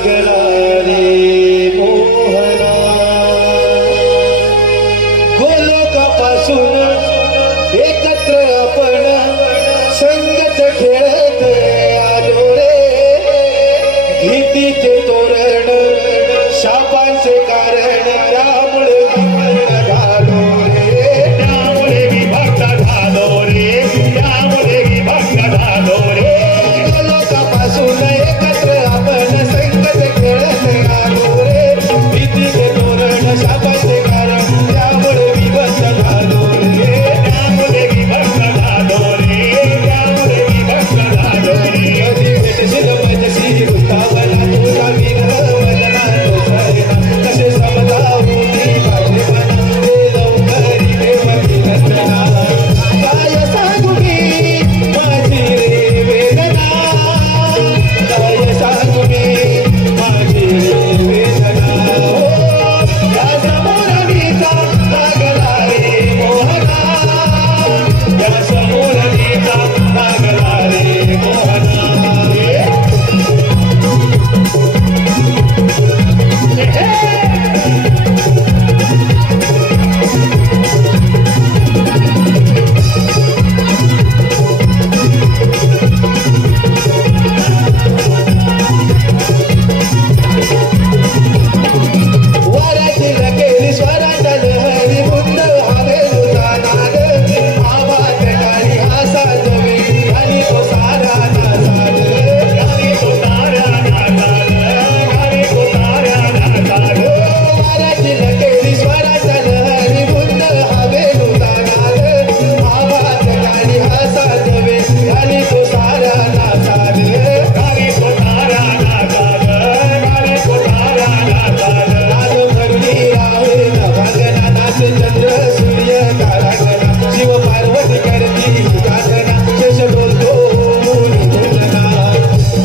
लागला रे मोहना गोलोकापासून एकत्र आपण संगत खेळत आलो रे भीतीचे तोरण शापांचे कारण त्यामुळे झालो रे त्यामुळे विभक्त झालो रे त्यामुळे विभक्त झालो रे लोकांपासून एकत्र आपण संगत खेळत आलो रे भीतीचे तोरण शापांचे कारण त्यामुळे विभक्त झालो रे त्यामुळे विभक्त झालो रे त्यामुळे विभक्त झालो रे कधी भेटशील माझ्याशी वृंदावना तुझा विरह कसे समजावू मी माझे मन ते लवकरी देवकी नंदना काय सांगू मी माझी रे वेदना काय सांगू मी माझी रे वेदना या समोरणीचा लागला रे मोहना या समोरणीचा लागला रे मोहना वाऱ्याची लकेली स्वराचा लहरी बुंद हवेचा नाद आवाज गाडी हा साजवे आणि तो सारा नासाद गाडी तो सारा नासाद गाडी तो सारा नासाद वाऱ्याची लकेली स्वराचा लहरी बुंद हवेचा नाद आवाज गाडी हा साजवे आणि तो सारा नासाद गाडी तो सारा नासाद गाडी तो सारा नासाद नाद करुणी राहे नभागना नाच चंद्र सूर्य तारांगना शिव पार्वती करती उदासना शेष डोलतो मुनी झुलना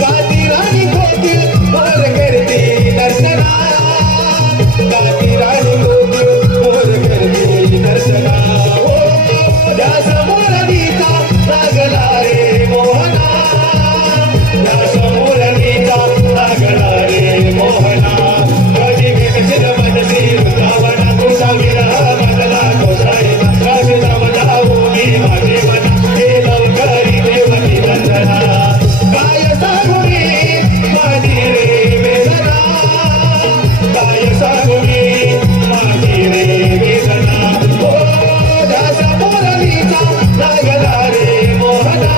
गाती राणी कोकिल मोर करती दर्शना गाती राणी कोकिल मोर करती दर्शना ओ त्या समोरणीचा लागला रे मोहना त्या समोरणीचा लागला रे मोहना कधी भेटशील माझ्याशी वृंदावना तुझा विरह मला कोसळीना कसे समजावू मी माझे मन हे लवकरी देवकी नंदना काय सांगू मी माझी रे वेदना काय सांगू मी माझी रे वेदना ओ त्या समोरणीचा लागला रे मोहना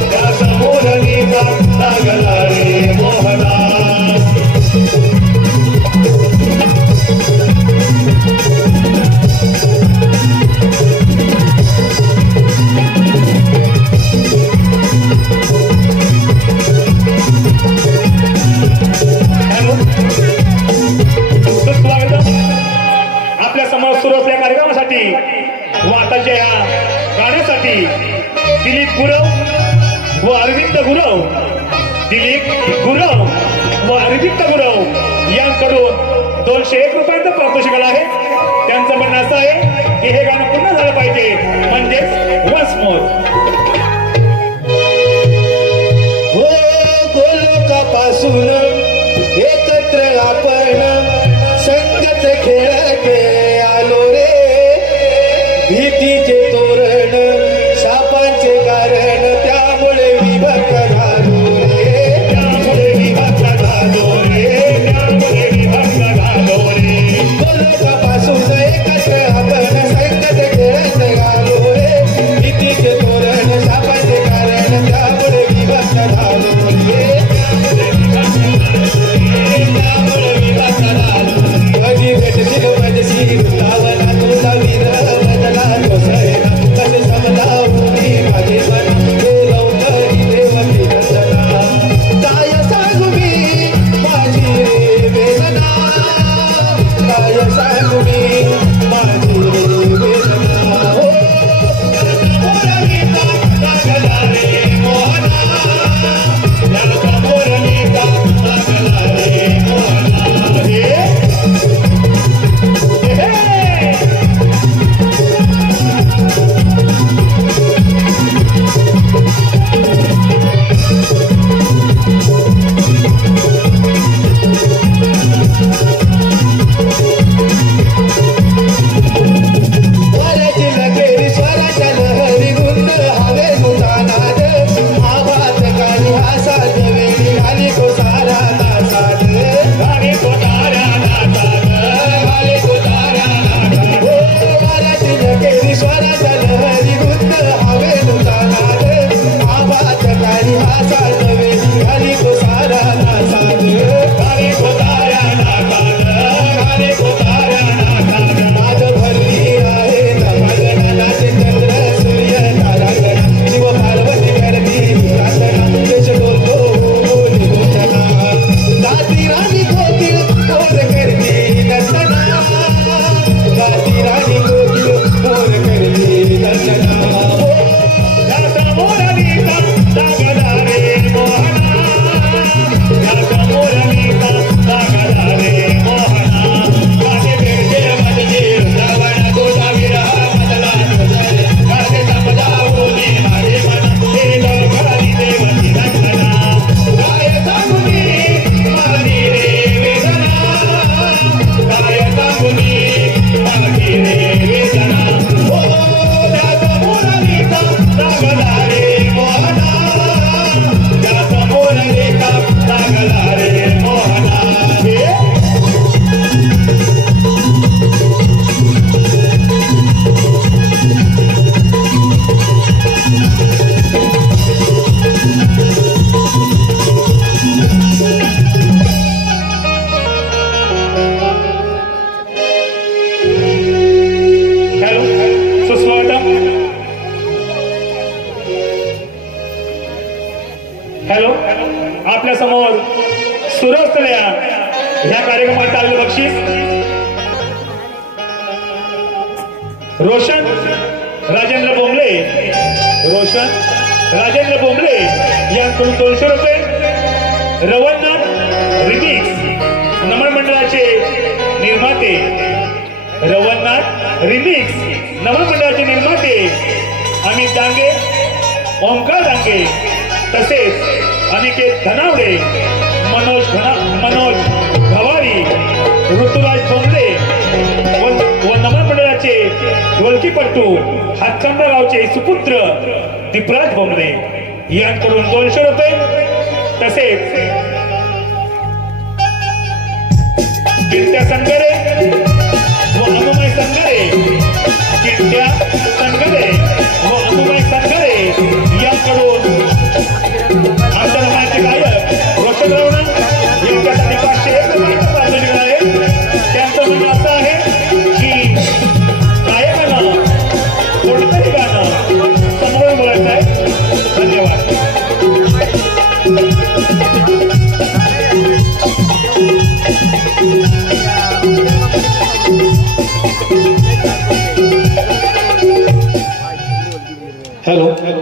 त्या समोरणीचा लागला रे मोहना स्वागतम आपल्या समोर सुरू असलेल्या कार्यक्रमासाठी व आताच्या या गाण्यासाठी दिलीप गुरव व अरविंद गुरव दिलीप गुरव व अरविंद गुरव यांकडून 201 रुपयांचं पारितोषिक आहे. त्यांचं म्हणणं असं आहे की हे गाणं पुन्हा झालं पाहिजे म्हणजेच वन्स मोर. हो गोलोकापासून एकत्र आपण संगत खेळत आलो रे भीतीचे तोरण शापांचे कारण त्यामुळे विभक्त झालो रे त्यामुळे विभक्त झालो रे त्यामुळे विभक्त झालो रे गोलोकापासून एकत्र आपण संगत खेळत आलो रे भीतीचे तोरण शापांचे कारण त्यामुळे विभक्त झालो रे त्यामुळे विभक्त झालो कधी भेटशील माझ्याशी वृंदावना तुझा विरह बदला कोसळेना कसे समजावू मी माझे मन हे लवकरी देवकी नंदना काय सांगू मी माझी रे वेदना काय सांगू मी माझी रे वेदना हो समोरणीचा लागला रे मोहना या समोरणीचा लागला रे मोहना समोर सुरू असलेल्या ह्या कार्यक्रमात आलेलं बक्षीस रोशन राजेंद्र बोंबले यांकडून 200 रुपये. रवनाथ रिमिक्स नमन मंडळाचे निर्माते अमित डांगे, ओंकार डांगे तसेच अनिकेत धनावडे, मनोज भवारी, ऋतुराज बोंबले व नमन मंडळाचे ढोलकीपट्टू हातखंडरावचे सुपुत्र दीपराज बोंबले यांकडून 200 रुपये. तसेच किट्ट्या संगरे व अनुमय संगरे यांकडून आमच्या नामाचे गायक रोशन रावणा यांच्यासाठी 501 प्रार्थना आहे. त्यांचं म्हणणं असं आहे की गायकांना कोणतंही गाणं समोर बोलायचं आहे. धन्यवाद. Hello hello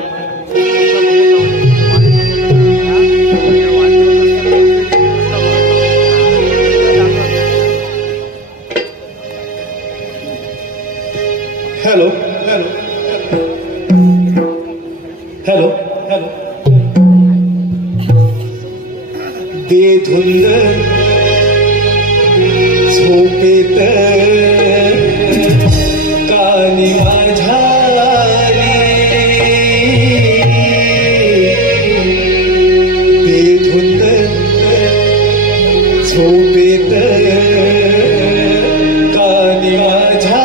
hello hello hello बेधुंद झोपेत कानी माझ्या झोपेत कानी माझ्या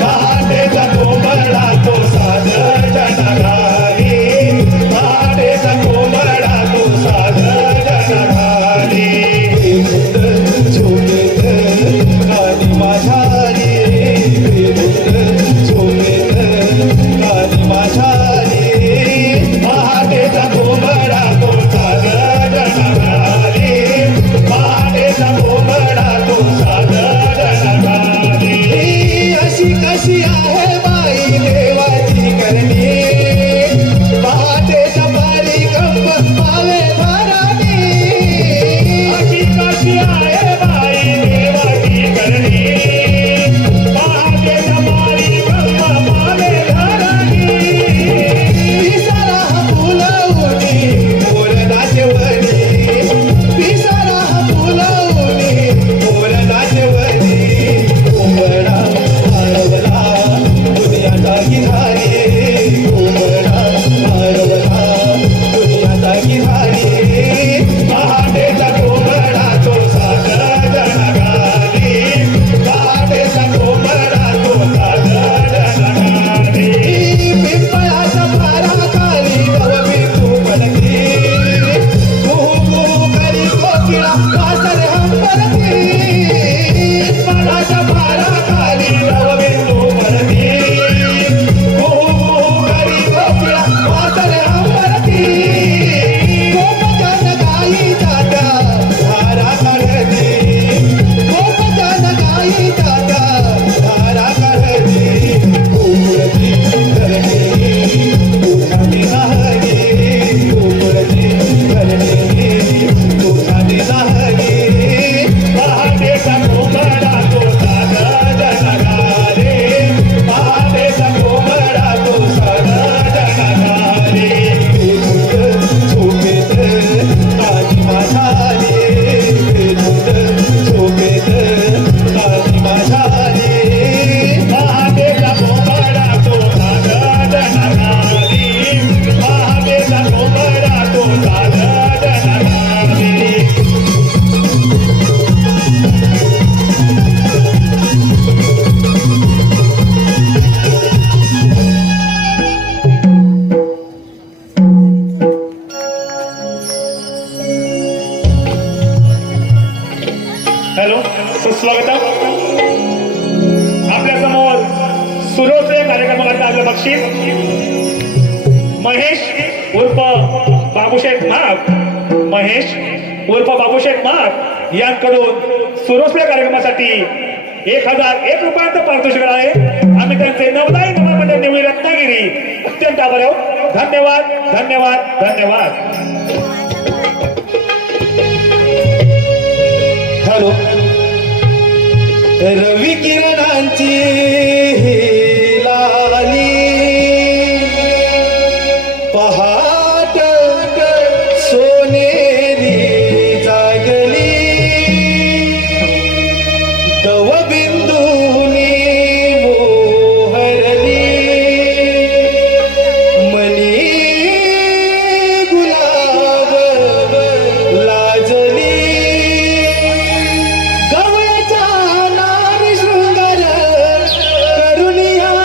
पहाटेचा कोंबडा तो साध जना घाली. पहाटेचा कोंबडा तो साध जना घाली. झोपेत कानी माझ्या कशी आहे बाई देवाची करणी. पहाटेच्या पारी कंप पावे धरणी. कशी आहे बाई देवाची करणी. पहाटेच्या पारी कंप पावे धरणी. पिसारा फुलवणी मोरनाचे वनी. पिसारा फुलवणी मोरनाचे वनी. कोंबडा दुनियाचा गिधारी. कोंबडा हरवला दुनियाचा गिधारी. पहाटेचा कोंबडा तो साध जना घाली. पहाटेचा कोंबडा तो साध जना घाली. पिंपळाच्या भाराखाली गवबिंदू पडती. कुहू करी कोकिळा वासर हंबरती. पिंपळाच्या भाराखाली गवबिंदू पडती. हॅलो सुस्वागतम. आपल्या समोर सुरू असलेल्या कार्यक्रमाकरता आपलं बक्षीस महेश उर्फ बाबूशेठ माप, महेश उर्फ बाबूशेठ माप यांकडून सुरू असलेल्या कार्यक्रमासाठी 1001 रुपयांचं पारितोषिक आहे. आम्ही त्यांचे नवलाई महामंडळ निवडी रत्नागिरी अत्यंत आभारी आहोत. धन्यवाद धन्यवाद धन्यवाद. हॅलो. रवी किरणांची लाली पहाट सोनेरी जागली दवबिंदूनी मोहरली मनी गुलाब लाजली गवळ्याचा नारी शृंगार करुणिया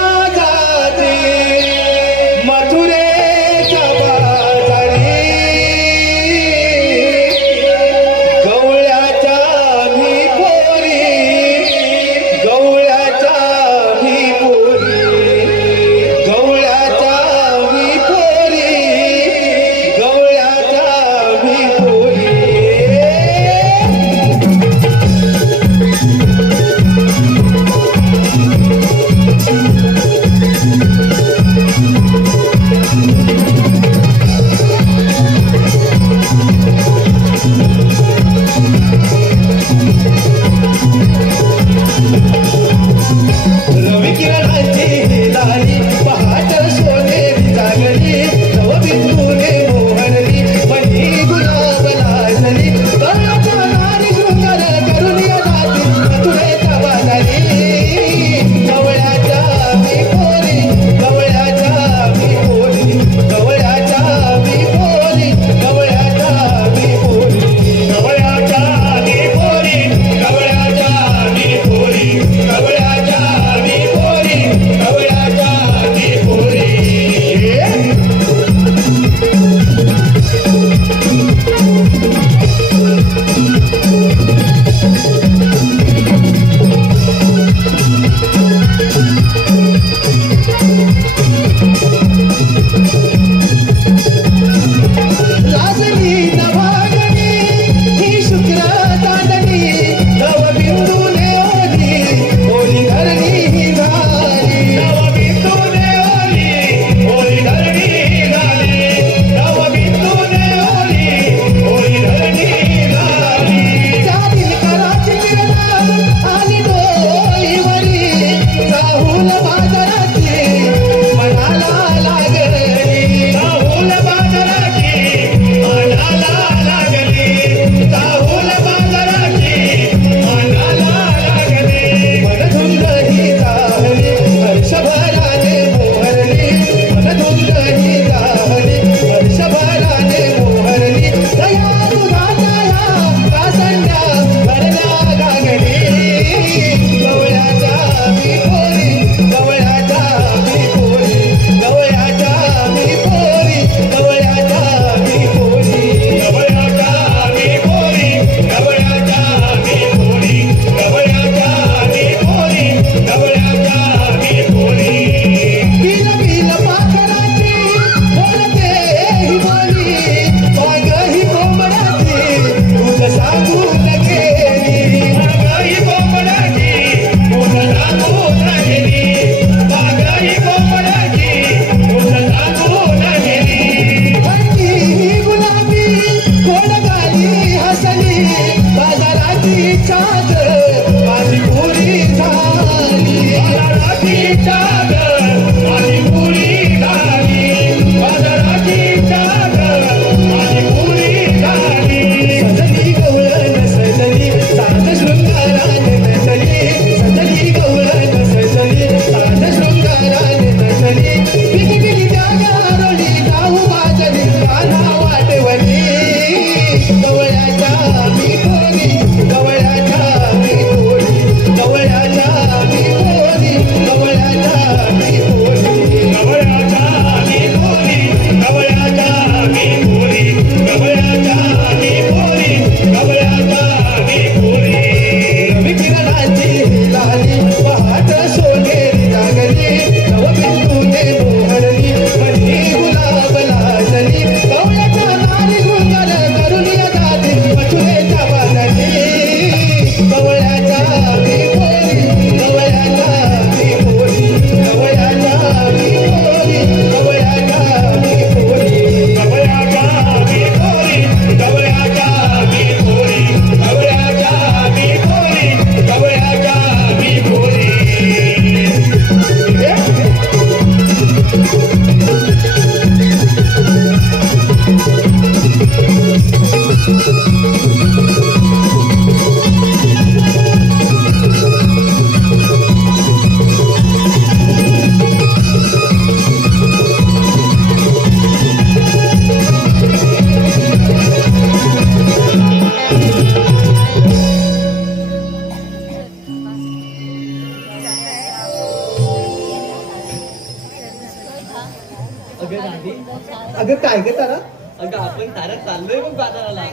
काय ग तारा? अगं आपण साऱ्या चाललोय बघ बाजाराला.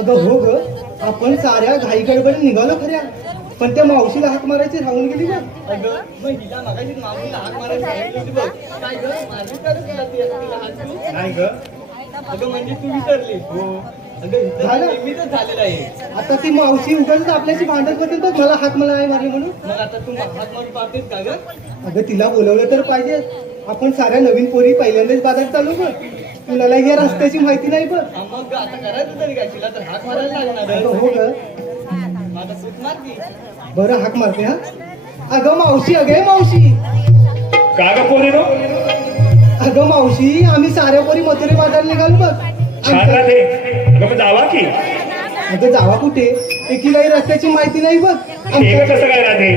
अगं हो ग, आपण साऱ्या घाई गडबडी निघालो खऱ्या, पण त्या मावशीला हाक मारायची राहून गेली बघ. अगं मग हिला मगाशी माऊलीला हाक मारायला सांगितली होती बघ. काय ग मारली का रे तिला हात तू? नाही ग. अगं म्हणजे तू विसरली. हो. अगं इथं झालं? नेहमीच झालेलं आहे. आता ती मावशी उगाच आपल्याशी भांडत बसेल बघ, मला हाक मला आहे मारली म्हणून. मग आता तू हात मारून पाहतेस का ग? अगं तिला बोलवलं तर पाहिजे. आपण साऱ्या नवीन पोरी पहिल्यांदाच बाजार चालू बघ, कुणाला या रस्त्याची माहिती नाही बघ. मग आता करायचं तरी काय? तिला तर हाक मारायला लागणार अगं हो ग, माझा सूट मार की. बरं हाक मारते हा. अगं मावशी, अगे मावशी, का ग पोरीनो? अगं मावशी, आम्ही साऱ्या पोरी मथुरे बाजार निघालो बघ. छान राहते. अगं मग जावा की. अगं जावा कुठे, एकीलाही रस्त्याची माहिती नाही बघ. हे कसं काय राहते?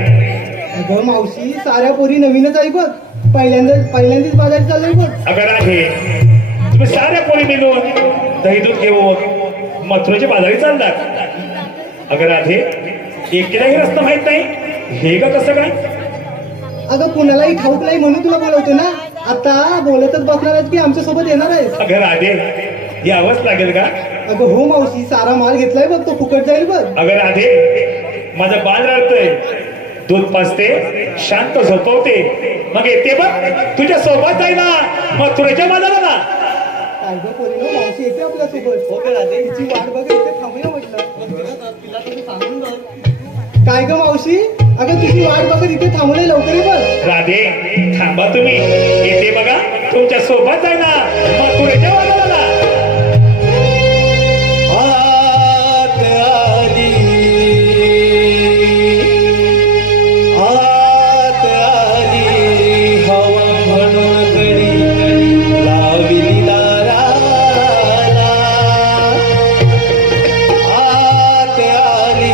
अगं मावशी, साऱ्या पोरी नवीनच आहे बघ, पहिल्यांदाच बाजार चाललोय बघ. अगं राधे, तुम्ही साऱ्या पोरी मिळून दही दूध घेऊन मथुरेच्या बाजारी चालतात. अगं राधे, एकीलाही रस्ता माहित नाही, हे का कसं काय? अगं कुणालाही ठाऊक नाही म्हणून तुला बोलवतो ना. आता बोलतच बसणार आहेस की आमच्या सोबत येणार आहे? अगं राधे, यावंच लागेल का? अगं हो मावशी, सारा माल घेतलाय बघ, तो फुकट जाईल बघ. अगं राधे, माझा बाल रडतोय, दूध पाजते, शांत झोपवते, मग येते बघ तुझ्या सोबत जाई ना मथुरेच्या बाजाराला. काय गं पोरीनो, मावशी येते आपल्या सोबत. हो का राधे? तिची वाट बघ, इथे थांबूया म्हटलं. मग तिला तुम्ही सांगून बघ. काय गं मावशी, अगं तुझी वाट बघत इथे थांबले, लवकर ये बघ. राधे, थांबा तुम्ही, येते बघा तुमच्या सोबत जाई ना मथुरेच्या बाजाराला. आत आली, आत आली हवा म्हणून गडी लावली दाराला. आत आली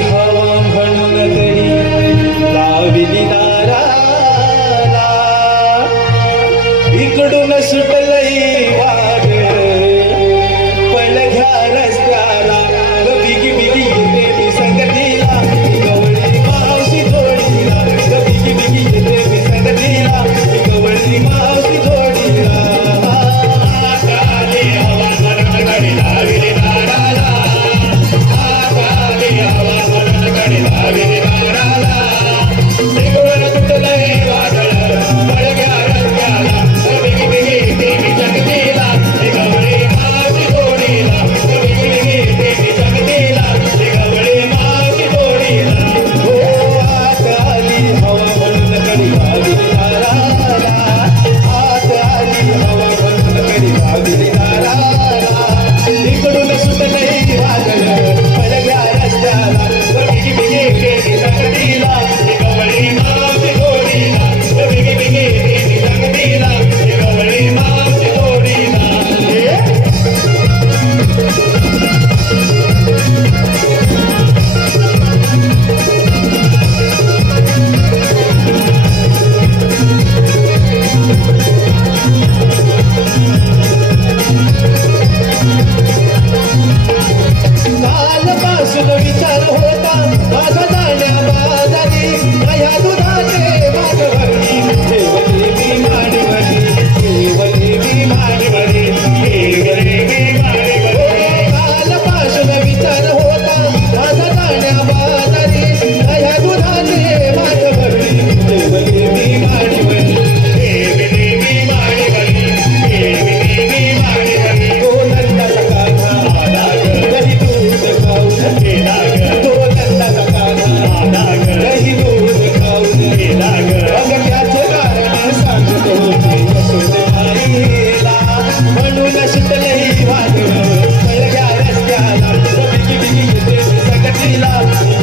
हवा म्हणून गडी लावली दाराला. इकडून सुटलई वाट पळघ्या रस्त्याला, बिगी बिगी येते मी संगतीला, गवळी मावशी जोडीला, बिगी बिगी येते मी संगतीला, गवळी मावशी जोडीला. आत आली हवा म्हणून गडी लावली दाराला. आत आली हवा म्हणून गडी लावली दाराला. इकडून सुटलई वादळ पळघ्या रस्त्याला, बिगी बिगी येते मी संगतीला, गवळी मावशी जोडीला, बिगी बिगी येते मी संगतीला, गवळी मावशी जोडीला. हो आत आली हवा म्हणून गडी लावली दाराला. आत आली हवा म्हणून गडी लावली दाराला. इकडून सुटलई वादळ पळघ्या रस्त्याला, बिगी बिगी येते मी संगतीला, गवळी मावशी जोडीला, बिगी बिगी येते मी संगतीला, गवळी मावशी जोडीला. कालपासून विचार होता माझा जाण्या बाजारी, माझ्या दुधाचे माझ्यावरती ठेवले मी माडीवरी, ठेवले मी माडीवरी, ठेवले मी माडीवरी. कालपासून विचार होता माझा जाण्या बाजारी, माझ्या दुधाचे माझ्यावरती ठेवले मी माडीवरी, ठेवले मी माडीवरी, ठेवले मी माडीवरी. तो नंदाचा कान्हा आला ग, दही दूध खाऊन गेला ग. तो नंदाचा कान्हा आला ग, दही दूध खाऊन गेला ग. अगं त्याचे कारण सांगतो मी यशोदेवाईला, म्हणून सुटलई वादळ पळघ्या रस्त्याला, बिगी बिगी येते मी संगतीला,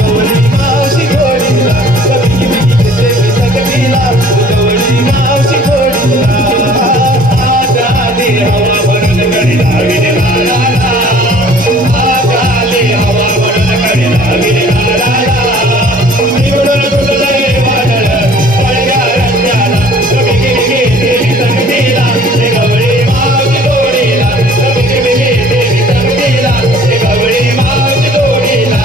गवळी मावशी जोडीला, बिगी बिगी येते मी संगतीला, गवळी मावशी जोडीला. आत आली हवा म्हणून गडी लावली दाराला. आत आली हवा म्हणून गडी लावली दाराला. इकडून सुटलई वादळ पळघ्या रस्त्याला, बिगी बिगी येते मी संगतीला, गवळी मावशी जोडीला, बिगी बिगी येते मी संगतीला, गवळी मावशी जोडीला.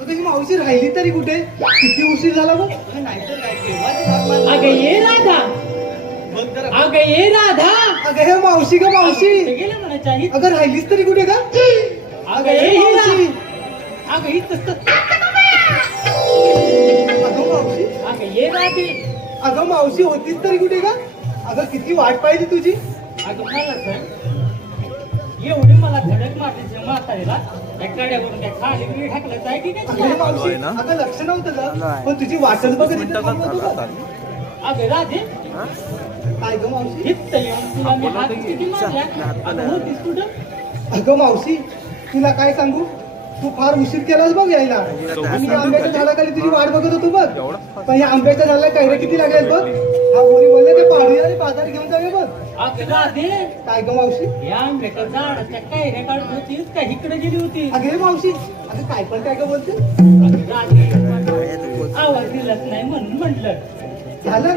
अगं ही मावशी राहिली तरी कुठे? किती उशीर झाला बघ. अगं नाहीतर काय केव्हाची हाक मारली. अगं ये राधा, बघ जरा. अगं ये राधा. अगं हे मावशी ग मावशी. ते गेलं म्हणायचं आई. अगं राहिलीस तरी कुठे का? अगं ये ही मावशी. अगं ही तसं. अगं मावशी. अगं ये राधे. अगं मावशी होतीस तरी कुठे का? अगं किती वाट पाहिली तुझी. अगं मला सांग, एवढी मला धडक मारली म्हातारीला त्या कड्यावरून काय खाली बिली ढकलायचं आहे की अगं काय? हे मावशी अगं लक्ष नव्हतं ग, पण तुझी वाटच बघत इथे थांबलो होतो बघ. अगं राधे, काय ग मावशी? इथं येऊन तुला मी हात किती मारल्या. अगं होतीस कुठं? अगं मावशी तुला काय सांगू, तू फार उशीर केलास बघ यायला. आणि या आंब्याच्या झाडाखाली तुझी वाट बघत होतो बघ. पण या आंब्याच्या झाडाला कैऱ्या किती लागल्यात बघ. हा कोणी बोलले ते पाहुणे आणि बाजार घेऊन जाऊया बघ. अगं राधे, काय ग मावशी? या आंब्याच्या झाडाच्या कैऱ्या काढत होतीस का इकडे गेली होती? अगं हे मावशी अगं काय पण काय ग बोलते. अगं राधे, आवाज दिलाच नाही म्हणून म्हटलं. झालं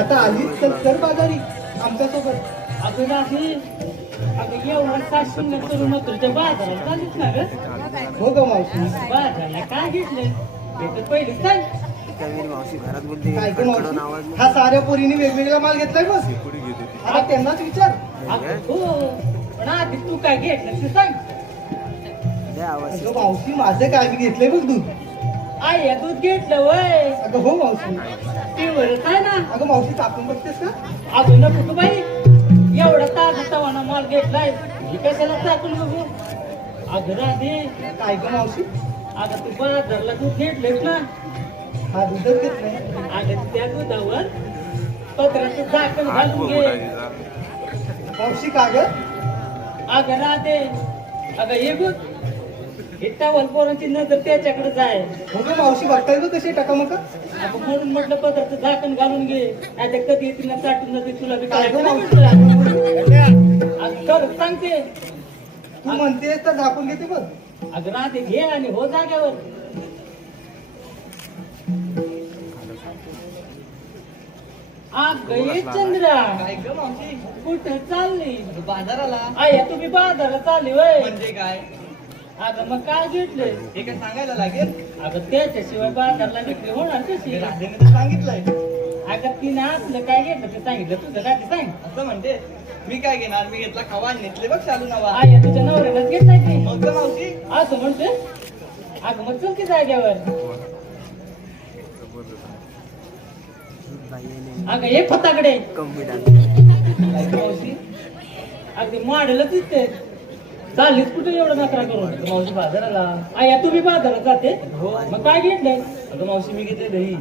आता आली तर कर बाजारी आमच्यासोबत. अगं राधे, अगं एवढं सासून करून तुझ्या बाजारात चालूच ना ग. हो ग मावशी. बाजारला काय घेतलं ते तर पहिले सांग. काय ग मावशी, हा साऱ्या पोरीने वेगवेगळा माल घेतलाय बस. आता त्यांनाच विचार. अगं हो, पण आधी तू काय घेतलं ते सांग. अगं मावशी माझं काय बी घेतलंय बघ दूध. आई या दूध घेतलं वय अगं हो मावशी. ते बरं आहे ना. अगं मावशी तापून बघतेस का? अगं नको तू बाई, एवढा ताजा तवाना माल घेतलाय ही कशाला टाकून बघू. अगं राधे, काय ग मावशी? अगं तू बाजारला दूध घेतलंस ना. हा दूधच घेतलाय. अगं त्या दुधावर पत्राचं झाकण घालून घे. मावशी का ग? अगं राधे, अगं हे बघ, हे टावल पोरांची नजर त्याच्याकडे जाय. हो ग मावशी बघताय ग कशी टकामका. अगं म्हणून म्हटलं पत्राचं झाकण घालून घे, नाही तर कधी येतील ना चाटून जाते तुला बी काय ग करायचं मावशी? नाही म्हटलं. अगं खरंच सांगते. तू म्हणतेस तर झाकून घेते बघ. अगं राधे घे आणि हो जाग्यावर. अगं ये चंद्रा, काय ग मावशी? कुठं चालली? अगं बाजाराला. आया तुम्ही बाजाराला चालली वय. म्हणजे काय? अगं मग काय घेतले? हे काय सांगायला लागेल? अगं त्याच्याशिवाय बाजारला विक्री होणार कशी? राधेने तर सांगितलंय. अगं तिने आपलं काय घेतलं ते सांगितलं, तुझं काय ते सांग. असं म्हणते, मी काय घेणार? मी घेतला खवा आणि नेतले बघ शालू नवा. आया तुझ्या नवऱ्यालाच घेतलाय की? मग ग मावशी? असं म्हणते. अगं मग चल की जाग्यावर. अगं ये फताकडे. काय ग मावशी? अगदी मॉडेलच दिसते. चाललीस कुठे एवढं नकरा करून? मावशी बाजाराला. आया तुम्ही बाजारात जाते? हो. मग काय घेतलंय? अगं मावशी मी घेतले दही.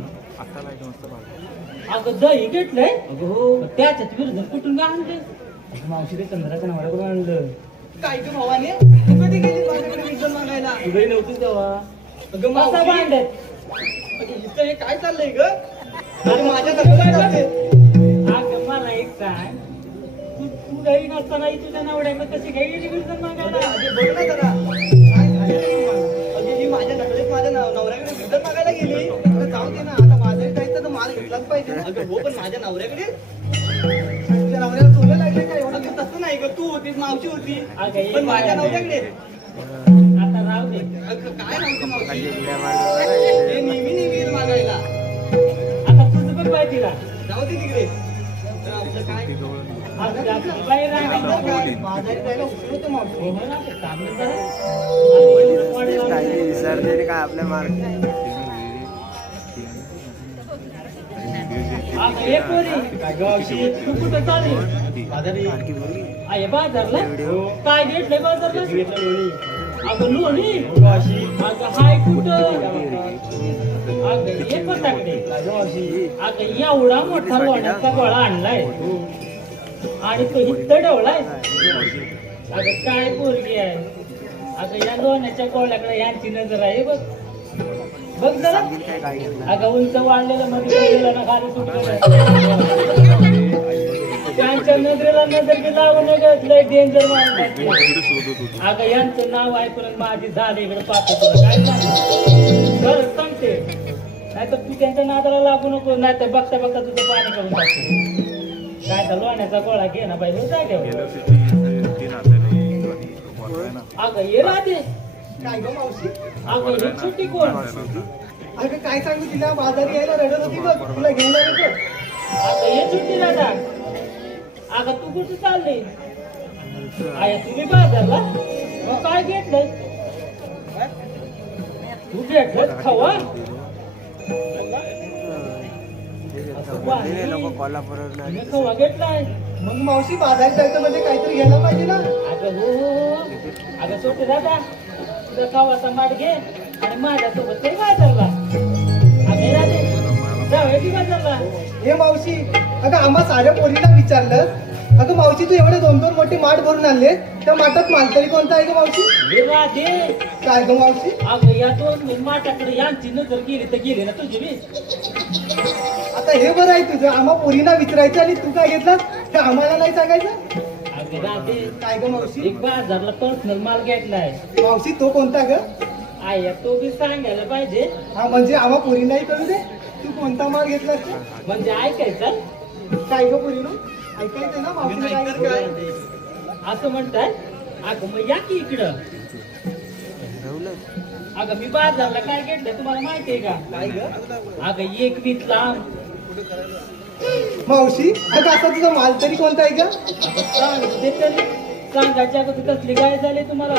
अगं दही घेतलंय? अगं हो. मग त्याच्याच विरुद्ध कुठून काय आणते? अगं मावशी ते चंद्राच्या नवऱ्याकडून आणलं. काय ग भावाने? तू कधी गेली माझ्याकडे विकत मागायला? तुझंही नव्हतीच तेव्हा. अगं कसा मावशी, भांडत? अगं इथं हे काय चाललंय ग? अरे माझ्या नवऱ्याला जाते. अगं मला एक सांग, तू घरी नसताना तुझ्या नवड्याकडे कशी काही गेली विरुद्ध अगं मागायला? आधी बघ ना जरा. काय झालं? अगं ही माझ्या नवऱ्यात माझ्या नवऱ्याकडे विकत मागायला गेली. अगं जाऊ दे ना, आता बाजारी जायचं तर माल घेतलाच पाहिजे ना. अगं हो, पण माझ्या नवऱ्याकडे. तुझ्या नवऱ्याला सोनं लागले का एवढं? अगं तसं नाही ग, तू होतीस, मावशी होती. अगं हे पण माझ्या काय? नवऱ्याकडे. आता राहू दे. अगं काय नव्हतं मावशी? हे नेहमी नेहमी येईल मागायला. आता तुझं बघ बाई तिला. जाऊ दे तिकडे. तर आपलं काय? आज जास्त बाहेर राहणार काय? बाजारी जायला उशीर होतो मावशी. हो ना, ते चांगलं जरा. आणि वाढ लावली. विसरते काय आपल्या मार्ग. अगं ये पोरी. काय ग मावशी? तू कुठं चालली? बाजारी. आहे बाजारला? काय घेतलंय बाजारला? घेतलं लोणी. अगं लोणी? मावशी. अगं हाय कुठं? अगं ये फटाकडे. काय ग मावशी? अगं एवढा मोठा लोण्याचा गोळा आणलाय आणि तो इथं ठेवलाय. अगं काय पोरगी आहे. अगं या लोण्याच्या गोळ्याकडे यांची नजर आहे बघ. बघ जरा. अगं उंच वाढलेलं मध्ये पडलेलं ना खाली सुटलेलं. त्यांच्या नजरेला नजर बी लावून लय डेंजर माणूस. अगं यांचं नाव ऐकून माझी झाली इकडे पाहतो तुला काय सांगू. खरंच सांगते, नाहीतर तू त्यांच्या नादाला लागू नको, नाहीतर बघता बघता तुझं पाणी करून टाकतो. काय तर लोण्याचा गोळा घे ना बाई जाग्यावर. अगं ये राहते. काय ग मावशी? अगं ही छोटी कोण अगं काय सांगू तिला बाजारी यायला रडत होती बघ तुला घेऊन आलो बघ. अगं ये छोटी दादा अगं तू कुठे चालली आहे तुम्ही बाजारला मग काय घेतलंय तू घेतलं खवा मी खवा घेतलाय मग मावशी बाजारात जायचं म्हणजे काहीतरी घ्यायला पाहिजे ना. अगं हो अगं छोटे दादा तुझा खावाचा माठ घे आणि माझ्यासोबत ते बाजारला अगं राधे जाऊया की बाजारला हे मावशी अगं आम्हा साऱ्या पोरीला विचारलं अगं मावशी तू एवढे 2-2 मोठे माठ भरून आणले त्या माठात मालकरी कोणता आहे ग मावशी. हे राधे काय ग मावशी. अगं या दोन माठाकडे यांची नजर गेली तर गेली ना तुझी बी आता हे बरं आहे तुझं आम्हा पोरींना विचारायचं आणि तू काय घेतलं ते आम्हाला नाही सांगायचं. अगं राधे काय ग मावशी. एक बाजारला पर्सनल माल घेतलाय मावशी तो कोणता ग. आया तो बी सांगायला पाहिजे हा म्हणजे आम्हा पोरींनाही कळू दे तू कोणता माल घेतलास ते. म्हणजे ऐकायचं काय ग पोरीनो ऐकायचं ना मावशी काय. असं म्हणताय अगं मग या की इकडं अगं मी बाजारला काय घेतलं तुम्हाला माहितीये का काय ग. अगं एक वीस लांब मावशी अगं असा तुझा माल तरी कोणता आहे ग. अगं सांगते तरी सांगायच्या अगोदर कसली काय झाली तुम्हाला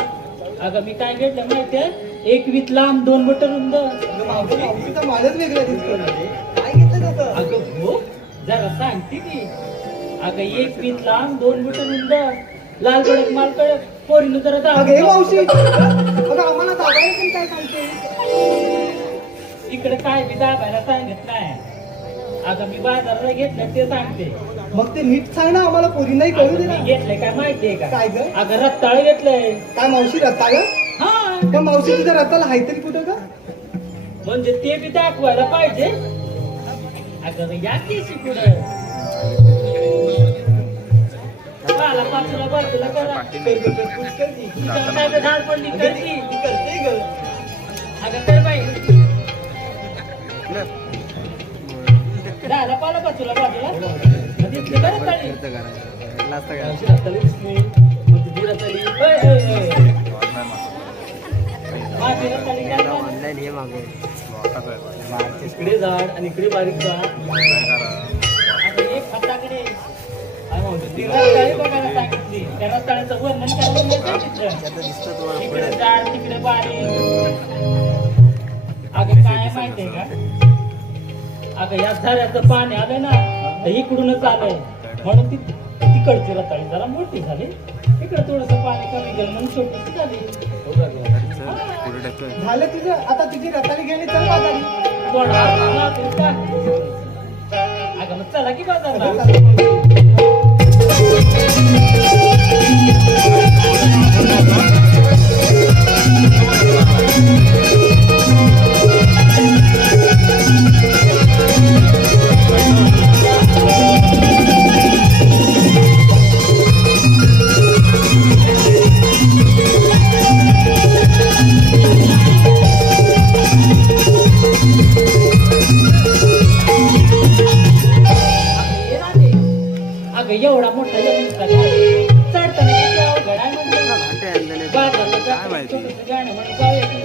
अगं मी काय घेतलं माहितीये एक वीस लांब 2 मीटर रुंद अगं मावशी मावशीचा मालच वेगळा दिसतो. काय घेतलं त्याचं. अगं हो जरा सांगते की अगं एक वीस लांब 2 मीटर रुंद लाल कडक माल कडक पोरीनं जरा अगं हे दाखव. मावशी अगं आम्हाला दाबायला पण काय सांगते. इकडे काय बी दाबायला सांगत नाही अगं मी बाजारला घेतलं ते सांगते मग ते नीट सांग ना आम्हाला पोरींनाही कळू दे अगं ना. मी घेतलंय काय माहितीये का काय ग. अगं रत्ताळ घेतलंय काय मावशी रत्ता ग. हा त्या मावशी तुझ्या रत्ताला हाय तरी कुठं का. म्हणजे ते बी दाखवायला पाहिजे अगं या की पुढं मला पाचूला बाजूला करा तुमच्या काय धार पडली करती करते ग. अगं कर बाई झाला पाला बाजूला बाजूला दिसली का रताळी रताळी दिसली तुझी रताळी माझी रताळी काय झाली? इकडे झाड आणि इकडे बारीक झाड आता एक हाताकडे ती रताळी बघायला सांगितली त्या रताळ्याचं वर्णन करायला सांगितलं इकडे झाड तिकडे बारीक अगं काय माहितीये का अगं या झऱ्याचं पाणी आलं ना तर इकडूनच आलंय म्हणून ती तिकडची रताळी जरा मोठी झाली इकडे थोडस पाणी कमी गेलं म्हणून छोटीशी झाली झालं तुझं आता तुझी रताळी गेली चल बाजारी. अगं मग चला की बाजारला अगं एवढा मोठा जमिनीचा चढताना किती अवघड आहे म्हणलं बाजारला जाताना छोटंसं गाणं म्हणून जाऊया की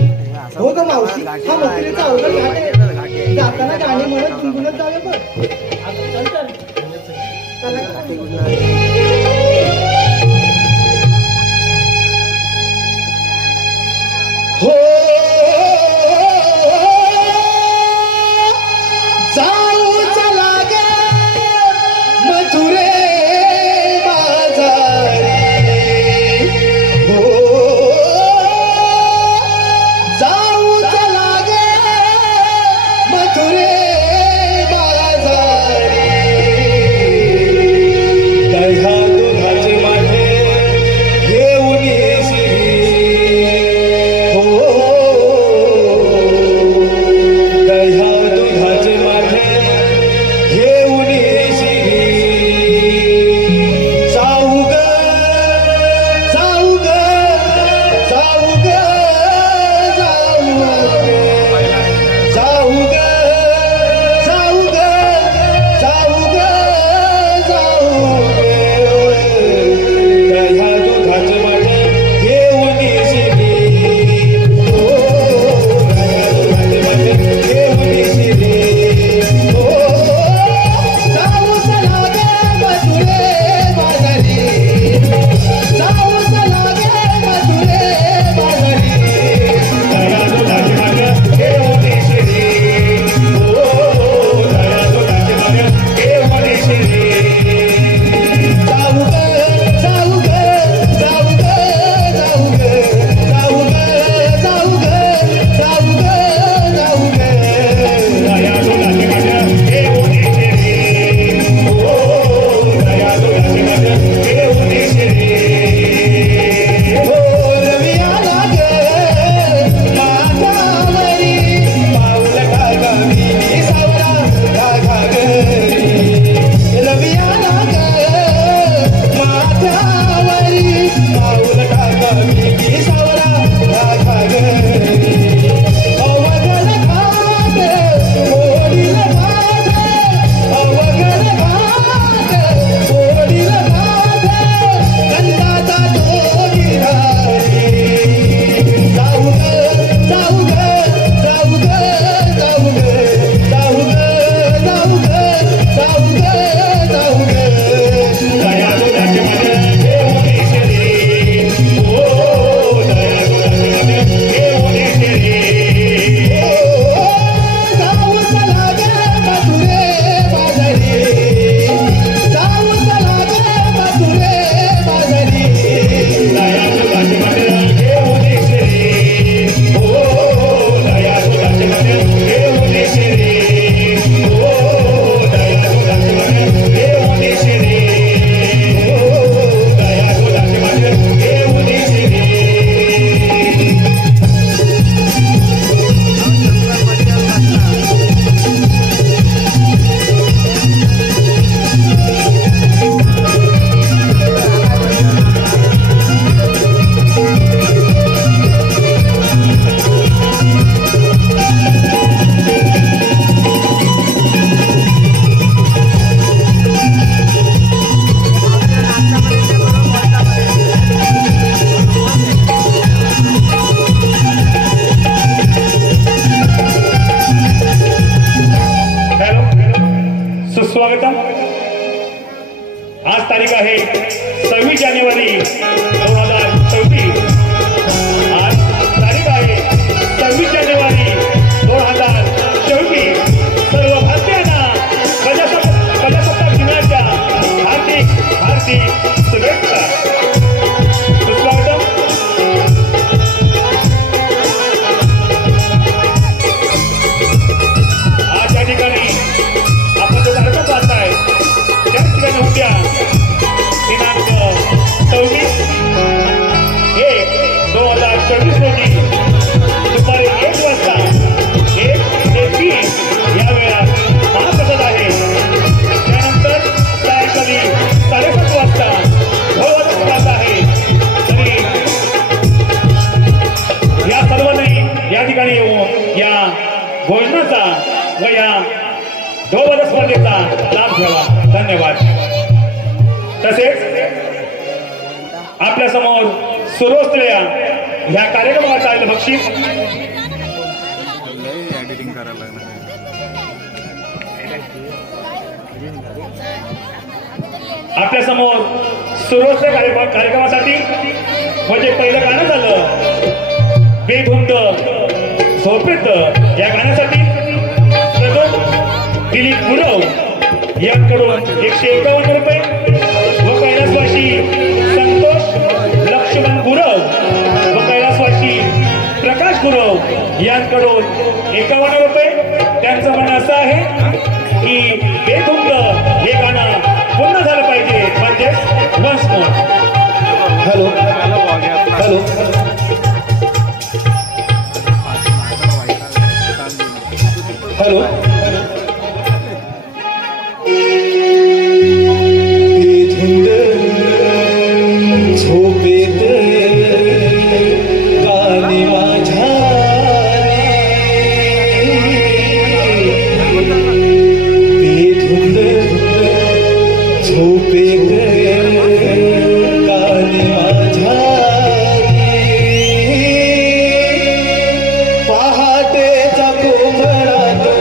हो ग मावशी हा मकरीचा अवघड घाट आहे. जाताना गाणे म्हणत गुणगुणत जाऊया बघ. अगं चल तर चला ग. हो जाऊ चला गे मथुरे बाजारी हो जाऊ चला गे मथुरे बाजारी सुस्वागतम. आज तारीख आहे 26 जानेवारी 2024. आज तारीख आहे 26 जानेवारी 2024. सर्व भारतीयांना प्रजासत्ताक दिनाच्या हार्दिक हार्दिक शुभेच्छा. सुस्वागतम. आज या ठिकाणी आपण जो कार्यक्रम पाहताय त्याच ठिकाणी उद्या दिनांक 26/1/2024 रोजी दुपारी 1 वाजता 1 ते 3 या वेळात महाप्रसाद आहे. त्यानंतर सायंकाळी 7:30 वाजता भगवत आहे. तरी या सर्वांनी या ठिकाणी येऊन या भोजनाचा व या ढोल स्पर्धेचा लाभ घ्यावा. धन्यवाद. तसेच आपल्या समोर सुरू असलेल्या ह्या कार्यक्रमाचा आलेलं बक्षीस एडिटिंग करायला लागणार. आपल्या समोर सुरू असलेल्या कार्यक्रमासाठी म्हणजे पहिलं गाणं झालं बेधुंद झोपेत. या गाण्यासाठी दिलीप गुरव यांकडून 151 रुपये व कैलासवासी संतोष लक्ष्मण गुरव व कैलासवासी प्रकाश गुरव यांकडून 51 रुपये. त्यांचं म्हणणं असं आहे की बेधुंद हे गाणं पुन्हा झालं पाहिजे म्हणजेच once more. Hello hello hello. बेधुंद झोपेत गाणी माझ्याने, बेधुंद झोपेत गाणी माझ्याने, पहाटेचा कोंबडा तो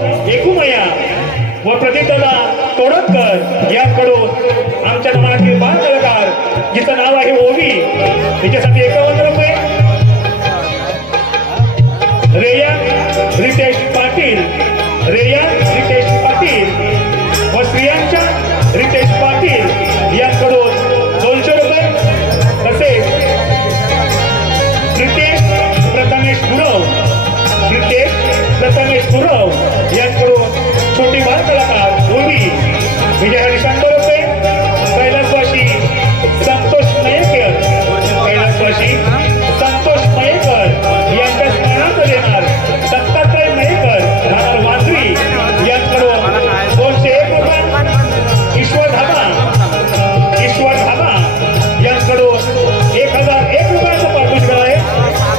एकूमया व प्रदीपदादा तोडकर यांकडून आमच्या मनातील बाल कलाकार जिचं नाव आहे ओवी तिच्यासाठी 51 रुपये. रेया रितेश पाटील व श्रियांच्या रितेश पाटील यांकडून 200 रुपये. तसेच रितेश प्रथमेश गुरव यांकडून छोटी बाल कलाकार ओवी विजयासाठी 100 रुपये. कैलासवासी संतोष मयेकर यांच्या स्मरणार्थ देणार दत्तात्रय मयेकर राहणार वांद्री यांकडून 201 रुपये. ईश्वर धाबा यांकडून 1001 रुपयाचं पारितोषिक आहे.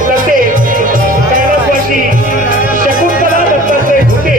तसेच कैलासवासी शकुंतला दत्तात्रय घुटे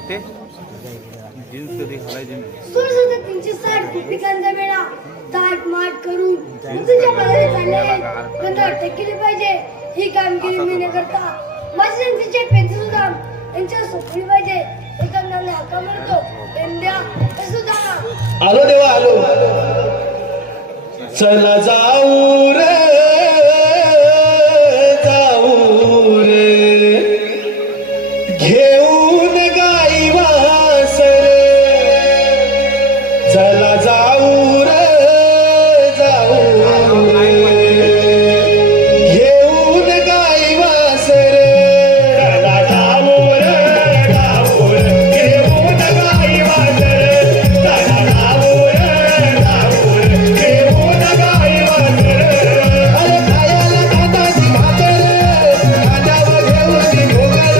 वाटते जीन्स कधी घालायची नाही. 16,360 पिकांचा मेळा ताट माट करून तुझ्या बाहेर चालले त्यांना अटक केली पाहिजे. ही कामगिरी मी न करता माझे त्यांचे पेन्सिल सुद्धा त्यांच्या सोपली पाहिजे. एका नावाने हाका म्हणतो पेंड्या सुद्धा आलो देवा आलो चला जाऊ रे जाऊ रे घेऊन गाई वासर चला जाऊ रे जाऊ रे घेऊन गाई वासर चला जाऊ रे जाऊ रे घेऊन गाई वासर चला जाऊ रे जाऊ रे घेऊन गाई वासर अरे खायला कांदाची भाकर कांद्यावर घेऊन भोकर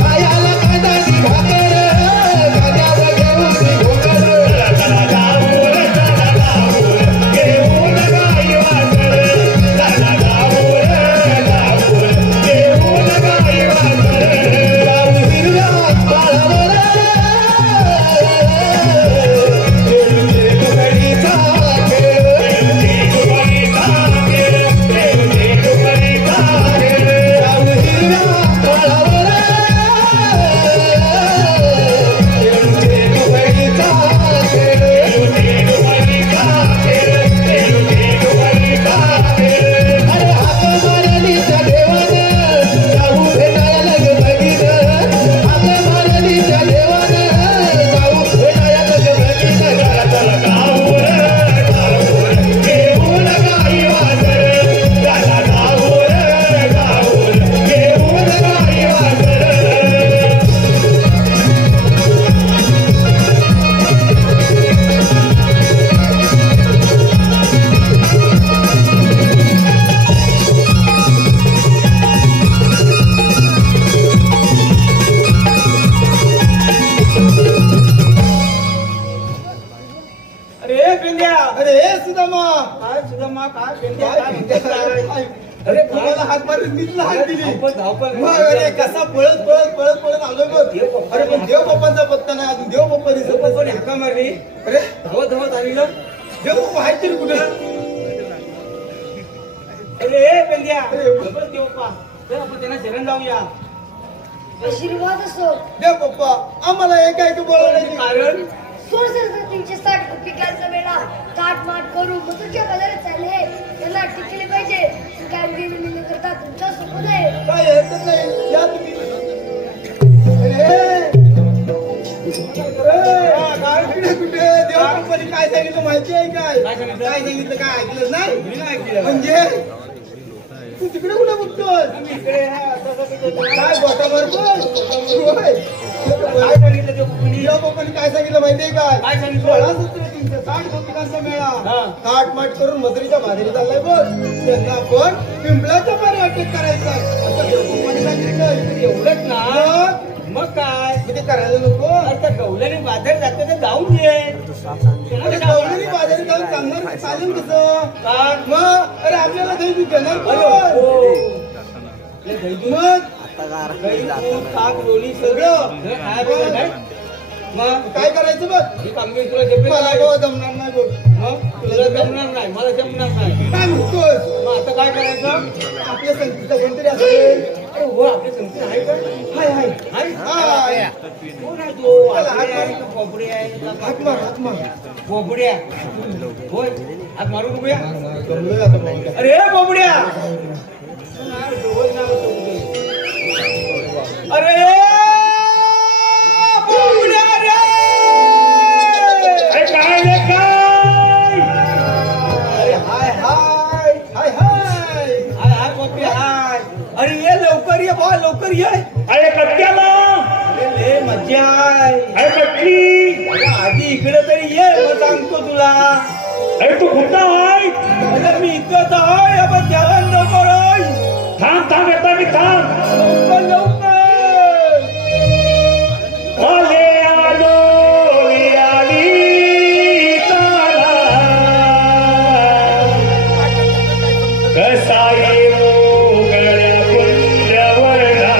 खायला कांदाची भाकर कांद्यावर घेऊन भोकर चला जाऊ रे घेऊन गाई वासर चला जाऊ रे घेऊन गाई वासर जाऊ हिरव्या पाळावर खेळूचे तुकडीचा खेळ जाऊ हिरव्या पाळावर खेळूचे तुकडीचा खेळ अरे हाक मारली त्या देवानं जाऊ भेटायला ग बघीन हाक मारली त्या देवानं जाऊ भेटायला ग बघीन अरे पेंड्या अरे सुदामा काय सुदामा काय पेंड्या काय काय म्हणते? म्हणते? अरे तुम्हाला हात मारली मीच हात दिली धावपळ मग अरे कसा पळत पळत पळत पळत आलोय बघ. अरे पण देव बाप्पांचा पत्ता नाही अजून देव बाप्पा दिसत नाही. कोणी हाका मारली अरे धावत धावत आली ना देव बाप्पा आहेत तरी कुठे अरे पेंड्या अरे. बरं देव पा आपण त्यांना शरण जाऊया आशीर्वाद असो. देव बाप्पा आम्हाला एक ऐकू बोलवण्याची कारण 16,360 पिकांचा मेळा ताट माट करून तुझ्या बाहेर चालले त्यांना अटक केली पाहिजे. ही कामगिरी मी न करता तुमच्या सोबत आहे. काय हरकत नाही या तुम्ही अरे काय कुठे कुठे देव बाप्पाने काय सांगितलं माहिती आहे काय काय सांगितलं? काय सांगितलं काय ऐकलं नाही मी नाही ऐकलं. म्हणजे तू तिकडे कुठे बघतोय आम्ही इकडे हा, असं असं केलं. काय गोटा मारतोय होय. काय सांगितलं ते कोणी? देव बाप्पाने काय सांगितलं माहितीये काय काय सांगितलं? 16,360 गोपिकांचा हा. मेळा ताट माट करून मजुरीच्या माहेरी चाललाय बघ त्यांना आपण पिंपळाच्या पारी अटक करायचा असं देव बाप्पाने सांगितलं एवढंच ना मग मग काय ते करायला नको आता गवल्याने बाजार जाते तर जाऊन ये अरे गवळणी बाजारी जाऊन सांगणार चालेल कसं का? मग अरे आपल्याला काही तू देणार अरे कोण? हो. हे दैदूत मग दैदूत, ताक, लोणी सगळं हे खायला पाहिजे काय? मग काय करायचं बघ ही कामगिरी तुला जमणार मला नाही. गावा जमणार नाही बघ मग तुला जमणार नाही मला जमणार नाही काय म्हणतोस मग आता काय करायचं आपल्या संगीता कोणतरी असेल अरे हो आपली संगती आहे का हाय हाय आहे? हाय कोण आहे तो चला, आकडे हात आहे मार. का खोपडे आहे का हात मार हात मार बोबड्या होय हात मारू बघूया जमलोय आता भाऊ. अरे बोबड्या अरे बोबड्या रे अरे काय रे काय अरे हाय हाय हाय हाय हाय हाय बोबड्या हाय अरे ये लवकर ये बा लवकर ये अरे कट्ट्याला अरे ले मज्जा आहे अरे कट्टी अरे आधी इकडे तरी ये मग सांगतो तुला अरे तू कुठं आहे अरे मी इथंच आहे अब त्याला लवकर आहे. थांब थांब येता मी थांब लवकर लवकर आले आलो आली तारा कसा येऊ गळ्या कुंडवरला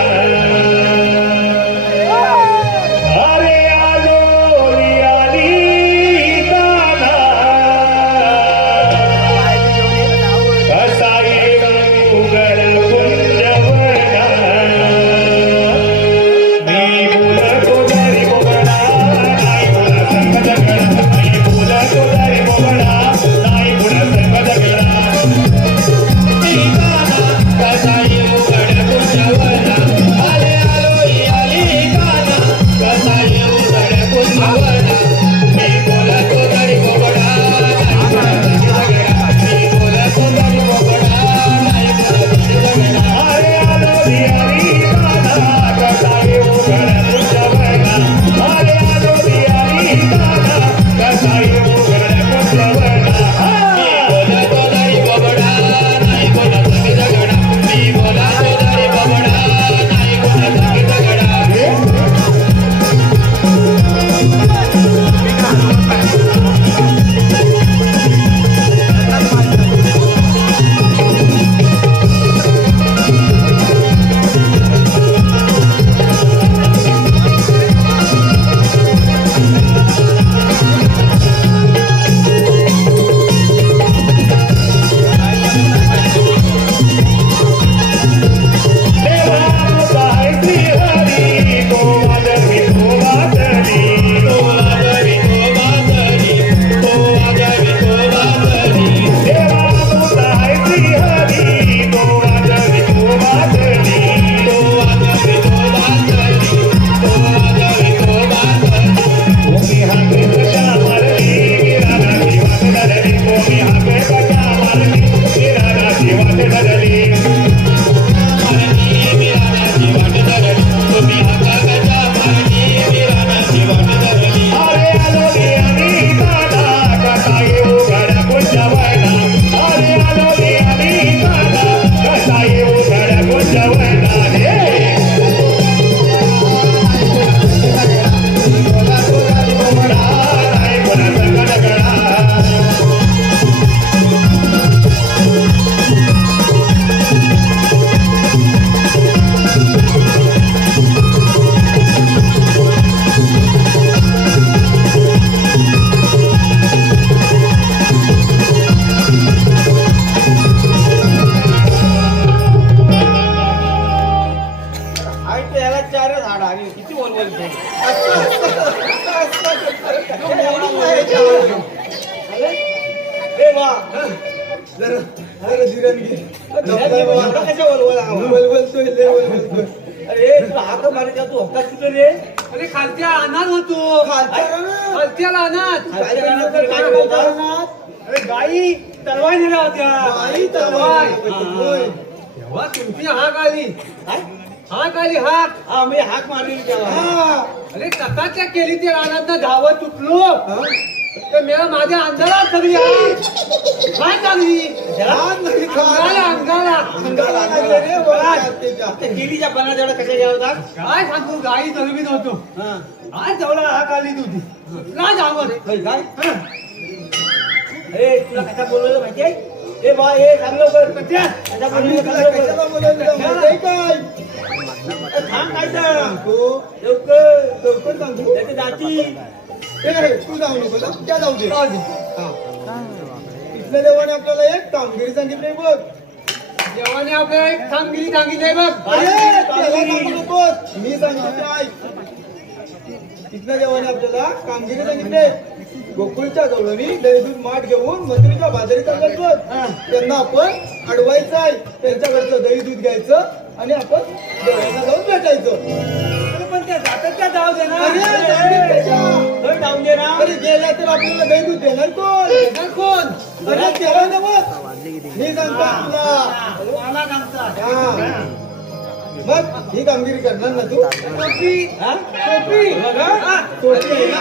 बोलतो. ए वा जरा धीरण घे. कशा वलवलतोय, लय वलवलतोय. अरे तुला हात मारे जातो हक्का कुठे रे? अरे खालच्या अनाथ होतो. खालच्या अनाथ. खालच्या रानात तर काय बोलता? अरे गाई तलवार दिल्या होत्या. गाई तलवार. तेव्हा तुमची हाक आली. काय? हाक आली हाक. हा मी हाक मारली तेव्हा. हा. अरे ककाच्या केली ते रानात धावत तुटलो. तर मेला माझ्या अंगाला सगळी आग. काय लागली? अंगाला लागले रे वा. त्या केलीच्या पाना तेवढा कशा घ्या होता? काय सांगू गाई तरबीत होतो. आज तेवढा हाक आली तुझी. ना धावत. काय? ए तुला कसा बोलवलं माहिती आहे? ए बा ए सांग लवकर. कशा बोलवलं काय? थांब काय लवकर सांगू त्याची जाती. तू जाऊ नको ना. त्या जाऊ दे. इथल्या देवाने आपल्याला एक कामगिरी सांगितली बघ. देवाने आपल्याला एक कामगिरी सांगितली बघ. मी सांगितले ऐक. इथल्या देवाने आपल्याला कामगिरी सांगितले. गोकुळच्या गवळणी दूध माठ घेऊन मंत्रीच्या बाजारी चालत बघ. त्यांना आपण अडवायचं आहे. त्यांच्याकडचं दही दूध घ्यायचं आणि आपण देवाला जाऊन भेटायचं. पण त्या जातात त्या जाऊ देणार. जाऊन दे ना. अरे गेल्या तर आपल्याला दही दूध देणार कोण? देणार कोण? अरे देवाने मग मी सांगतो तुला. मला सांगता. हा. मग ही कामगिरी करणार ना तू? सोपी. हा? सोपी. हा? सोपी आहे ना?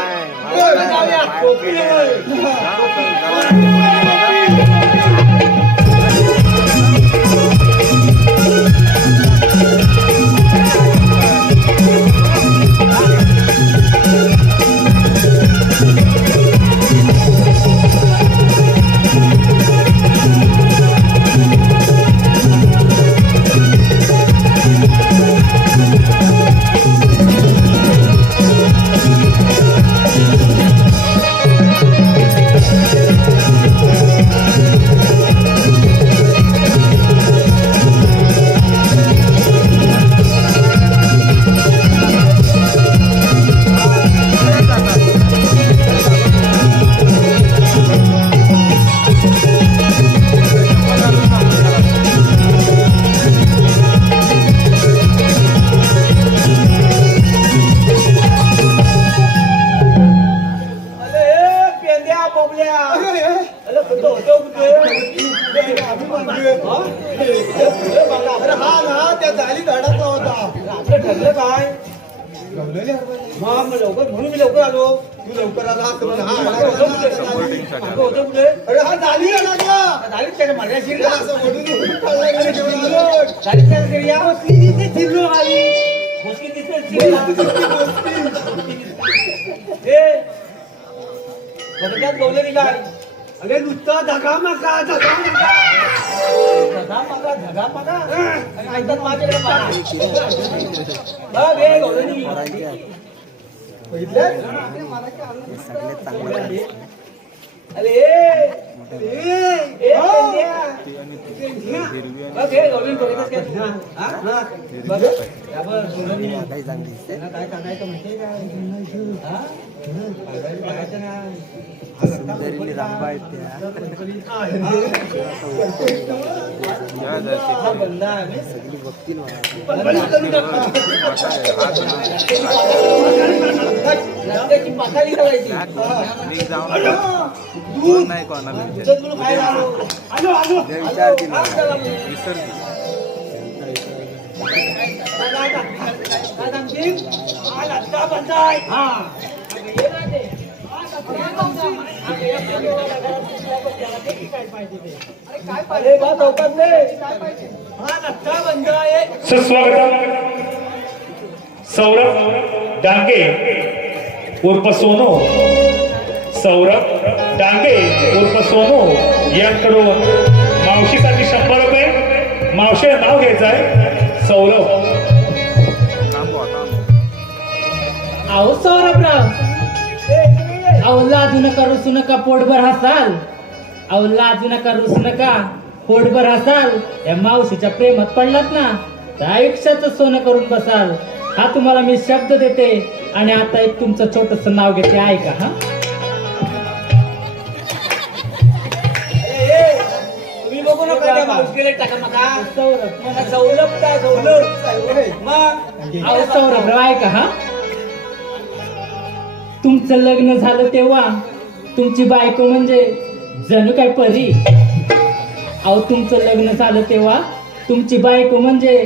जाऊया. सोपी आहे. ठरलं काय? मग लवकर म्हणून मी लवकर आलो. तू लवकर आला. होतो कुठे? अरे हा झाली आला का? झालीच त्याच्या माझ्या त्याला असं ओढून काढला गेला जेवण आलं. झालीच त्याला क्रिया. चिरलो आली मुश्की दिसते. बघण्यात गवलेली काय? अरे नुसता धगा मागा धगा मागा ऐकतात माझ्याकडे बघ हे गवलेली बघितलं? अरे बघ हे गवलेली बघितलंस काय तू? हा? बघ त्यावर गवलेली काय सांगायचं माहितीये का? हा? बघायचं ना. रस्त्याची पाताळी करायची. दूध नाही कोणाला काय झालो? आलो विचार केला विसर्जी काय सांगशील? आज आत्ता बंदाय. हा अरे बा चौकात आज आत्ता बंद आहे. सुस्वागतम सौरभ डांगे उर्फ सोनू. सौरभ डांगे उर्फ सोनू यांकडून मावशीसाठी 100 रुपये. मावशीला नाव घ्यायचं आहे सौरभ. अहो सौरभराव, अहो लाजू नका रुसू नका पोटभर हसाल. अहो लाजू नका रुसू नका पोटभर हसाल. या मावशीच्या प्रेमात पडलात ना तर आयुष्याचं सोनं करून बसाल. हा तुम्हाला मी शब्द देते आणि आता एक तुमचं छोटस नाव घेते, ऐका हा. तुम्ही बघू नका त्या मावशीला टाका नका. सौरभ मला सवलत काय सवलत मग अहो सौरभराव ऐका हा. तुमचं लग्न झालं तेव्हा तुमची बायको म्हणजे जणू काय परी. अहो तुमचं लग्न झालं तेव्हा तुमची बायको म्हणजे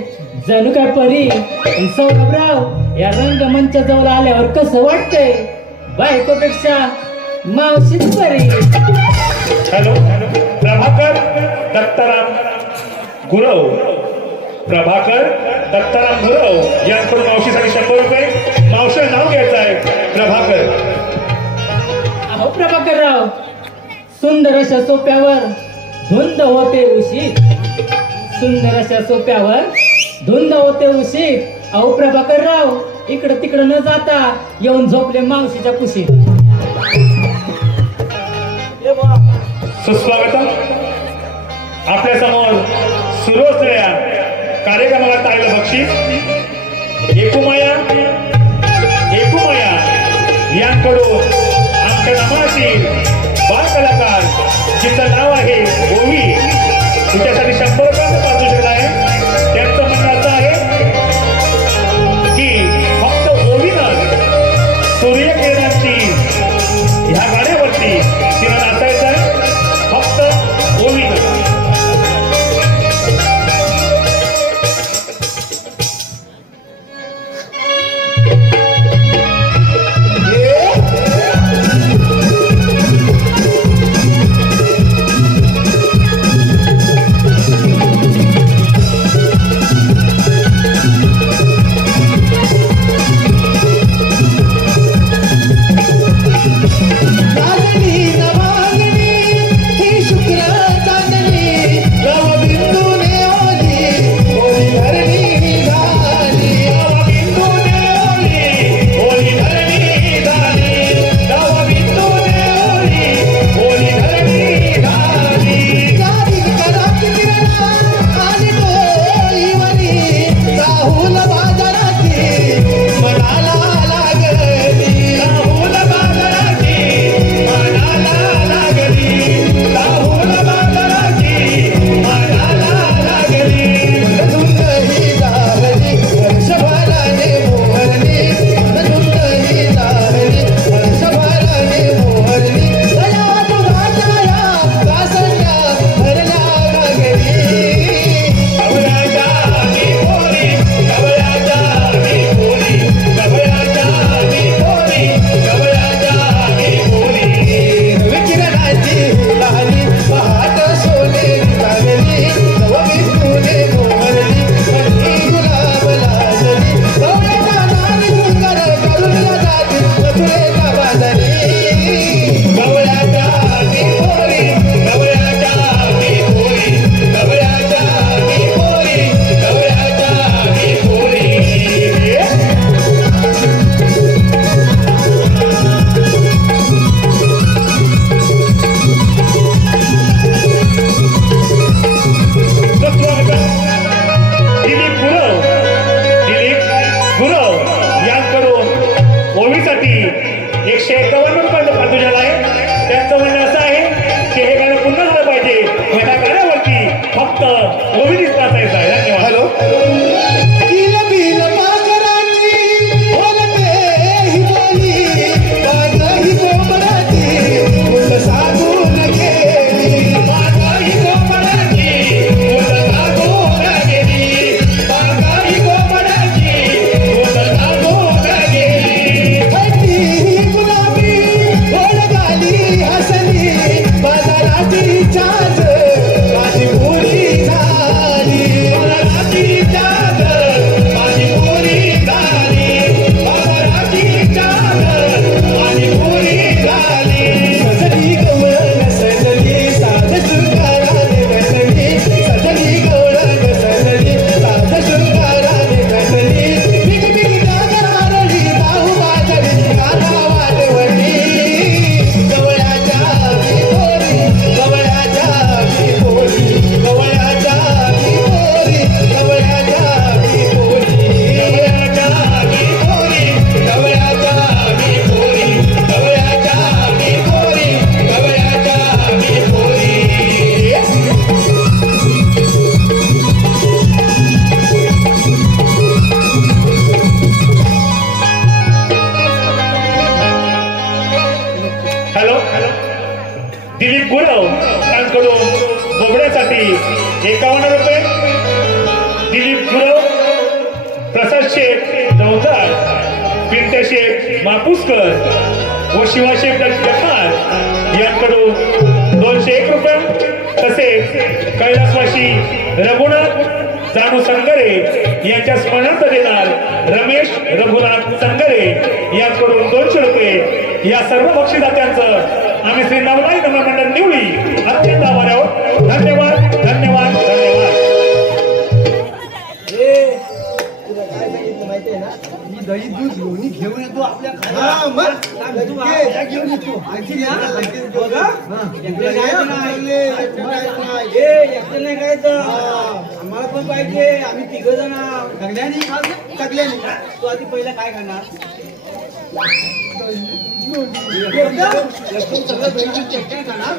जणू काय परी. पण सौरभराव या रंगमंच जवळ आल्यावर कसं वाटतंय, बायकोपेक्षा मावशीच परी. हॅलो, प्रभाकर दत्ताराम गुरव, प्रभाकर दत्ताराम गुरव यांकडून मावशीसाठी 100 रुपये. मावशीचं नाव घ्यायचं आहे प्रभाकर. अहो प्रभाकरराव, सुंदर अशा सोप्यावर धुंद होते उशीत, सुंदर अशा सोप्यावर धुंद होते उशीत. अहो प्रभाकरराव, इकडं तिकडं न जाता येऊन झोपले मावशीच्या कुशीत. सुस्वागतम. आपल्या समोर सुरू असलेल्या कार्यक्रमाला टाळलं बक्षीस एकूमाया यांकडून आमच्या नामातील बाल कलाकार जिचं नाव आहे ओवी, तिच्यासाठी 100 रुपयांचं पारितोषिक आहे. त्यांचं म्हणणं असं आहे की फक्त ओवीनं सूर्यकिरणांची ह्या गाण्यावरती तिला नाचायचं आहे, फक्त ओवीनं. ओवीसाठी 151 रुपयांचं पारितोषिक आहे. त्यांचं म्हणणं असं आहे की हे गाणं पुन्हा झालं पाहिजे, ह्या गाण्यावरती फक्त ओवीनीच नाचायचं आहे. धन्यवाद. हॅलो. किल बिल पाखरांची बोलते ही बोली, बाग ही कोंबडाची फुल सागून गेली, बाग ही कोंबडाची फुल सागून गेली, बाग ही कोंबडाची फुल सागून गेली. हत्ती ही गुलाबी ओढ दिलीप गुरव यांच्याकडून बोबड्यासाठी 51 रुपये, दिलीप गुरव, प्रसाद शेठ दौंदार, पिंट्या शेठ मापुसकर व शिवाशेठ जगमार यांकडून 201 रुपये, तसेच कैलासवासी रघुनाथ जानू संगरे यांच्या स्मरणार्थ देणार रमेश रघुनाथ संगरे यांकडून 200 रुपये. या सर्व बक्षीसदात्यांचं आम्ही श्री नवलाई नमन मंडळ निवडी अत्यंत आभारी आहोत. धन्यवाद धन्यवाद धन्यवाद. तुला काय सांगितलं माहितीये ना, मी दही दूध लोणी घेऊन येतो आपल्या हा, मग. तू आ, घेऊन येतो आणखी घ्या. बघा. एकटं नाही काय तर आम्हाला पण पाहिजे. आम्ही 3 जण आहोत. सगळ्यांनी तू आधी पहिला काय खाणार? सगळं बेनिफिट एकट्याने खाणार?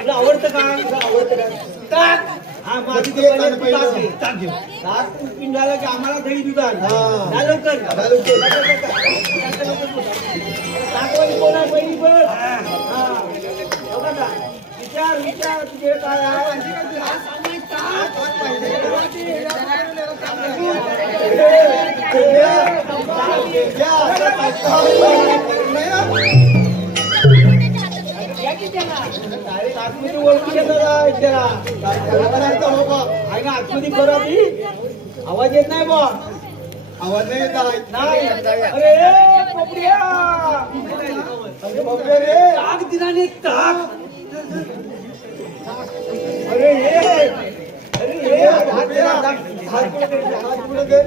तुला आवडतं का? तुला आवडतं का? ताक. हा, मग आधी ते पहिले ताक घे. ताक पिंड झालं की आम्हाला दही दुधार. जा लवकर. ताकवाली कोण आहे पहिली पण? हा. बघा ना. विचार तुझे काय आहे? आतमध्ये ओळखू घेतात त्याला. आतमध्ये करा ती. आवाज येत नाही बा. आवाज नाही येत नाही. अरे पोपड्या. अरे पोपड्या रे. ताक दिनाने ताक. अरे ये. अरे ये. हात दे. हात पुढे दे.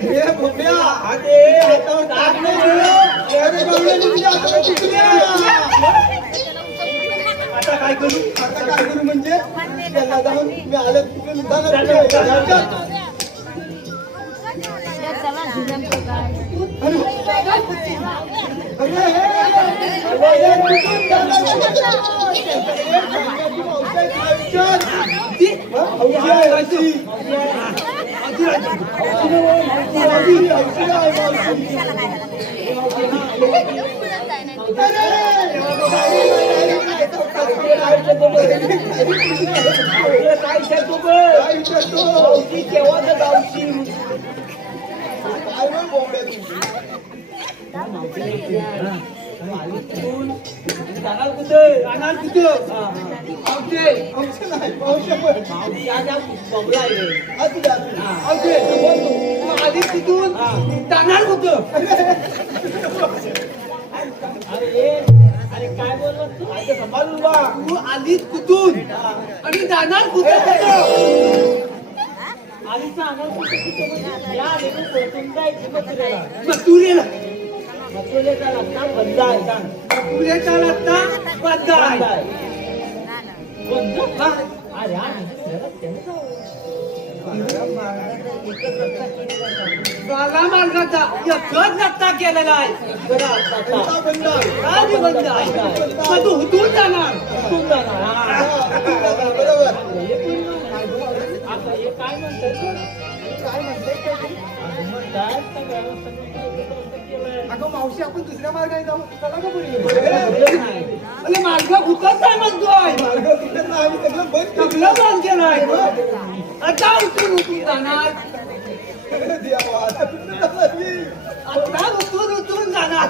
हे पोपड्या. हात दे. हातावर ताक नाही दे. अरे बावड्या तुझ्या हातावर चिकल्या. आता काय करू म्हणजे त्याला जाऊन मी आलं तिकडून अरे काय बोलला तू? सांभाळून बा. तू आलीच कुठून आणि जाणार कुठं? आधी सांगा या आधी तू जायचं मथुरेला. मथुरेला मथुरेचा रस्ता बंद आहे का? मथुरेचा रस्ता बंद आहे. बंद? अरे आम्ही रस्त्याने जाऊ. बाला मार्गाचा एकच रस्ता केलेला आहे. रस्ता बंद आहे. बंद आहे. मग तू उठून जाणार. कुठून जाणार? बरोबर. आता हे काय म्हणतात? काय म्हणते म्हणतात सगळ्या रस्त्याने अगं मावशी आपण दुसऱ्या मार्गाने जाऊ चला का पुढे? अरे मार्ग कुठंच नाही म्हणतोय. मार्ग कुठे नाही. आम्ही सगळं बंद सगळं बंद केलंय. आता उठून जाणार. आता उठून जाणार.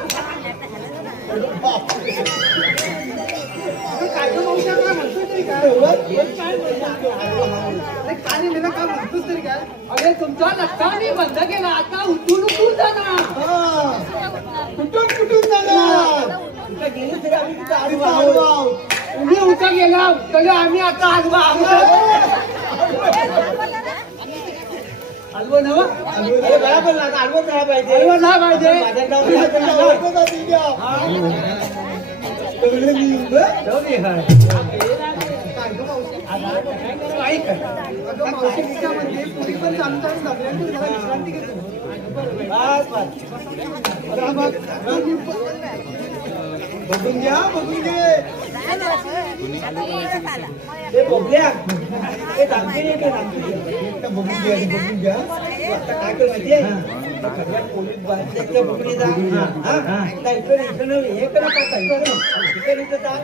काय गं मावशी काय म्हणतोय तरी काय? काय म्हणतो? अरे काय नाही मला काय म्हणतोस तरी काय? अरे तुमचा रस्ता मी बंद केला. आता उठून जाणार. कुठून जाणार? गेली तरी आम्ही तिथे आडवा आहोत. तुम्ही उठा गेला तरी आम्ही आता आडवा आहोत. आडवं नव अरे बरोबर ना. आडवत राहा पाहिजे. आडवं नाही पाहिजे. माझ्या गावात अगं मावशी मी काय म्हणते पुढे पण चालतात सगळ्यांनी जरा विश्रांती घेतो. बघून घ्या. बघून घे. ते बोबड्या. ते बघून घ्या. आता काय कर माहितीये? पोलीस बाहेर पकडी जा नाही इकडे इकडे हे करा काका इकडे इकडे जा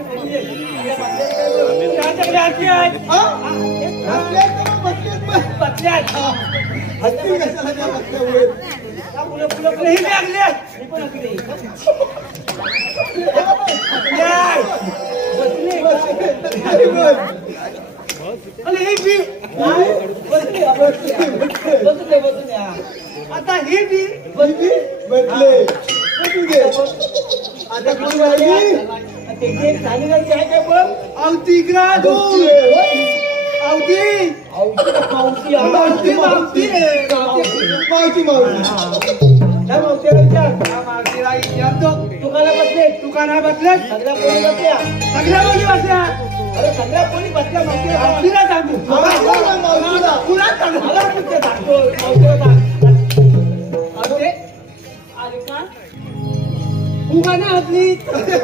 हत्ती कशाला त्या बसल्यामुळे हे लागले अरे हे बी बसले आता हे बी बसले आता किती झाली ते झाली ना काय काय बघ आवती ग्रादू आवती मावशी मावशी मावशी मावशी मावशीला विचारतो तुकाला बसले तुका नाही बसले सगळ्या कोणी बसल्या सगळ्या कोणी बसल्या अरे सगळ्या कोणी बसल्या मावशीला सांगू तुला सांगू मला कुठे सांगतो मावशीला सांग अरे का तुका ना हसली अरे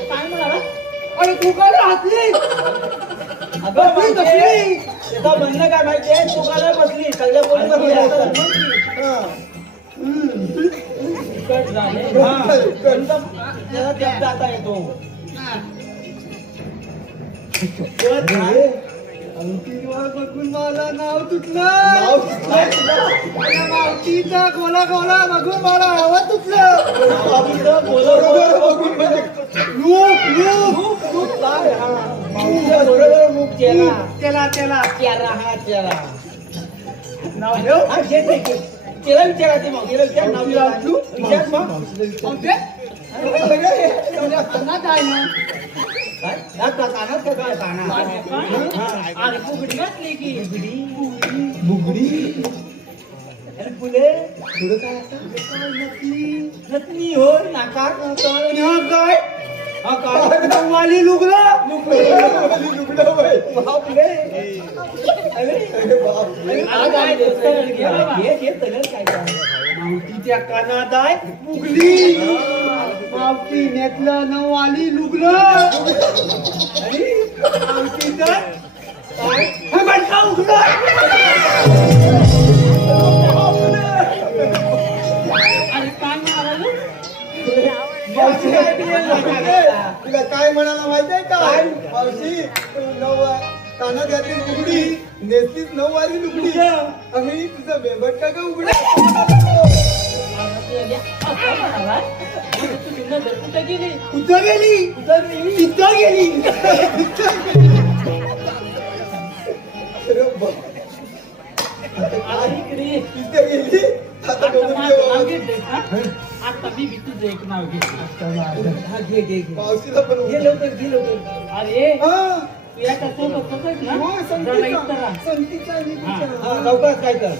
काय म्हणाला अरे तुका ना हसली बसली बसली त्याचं म्हणणं काय माहितीये तुकाला बसली सगळ्या कोणी बसल्या कट झाले त्याला त्यात जाता येतो बघून मला नाव तुटलं मावशीचा गोला गोला बघून मला आवाज तुटलं त्याला त्याला चेहरा हा चेहरा नाव घेऊ त्याला विचारा ते मावशीला विचार नाव विचार मग कानात आहे ना कानात काय कानात अरे फुगडी घातली की बुगडी अरे पुढे पुढे काय आता नथनी हो नाकात काय हा काय वाली लुगडा बापरे अरे मावतीच्या कानात आहे बुगडी मावती नेतलं नवाली लुगडं मावतीचं काय हे म्हणता उघडं अरे काय म्हणाला तुला काय म्हणाला माहितीये का मावशी कानात घातली लुगडी नेसलीच नऊवारी लुगडी आम्ही तुझं बेंबट का ग उघडा तुझी नजर कुठे गेली कुठं गेली तिथं गेली इकडे तिथं गेली आता नाव घेतलंय का आता मी बी तुझं एक नाव घेतलं मावशीला पण घे लवकर अरे तू एका सोबत होतास ना जरा इथं राहा. लवकर काय कर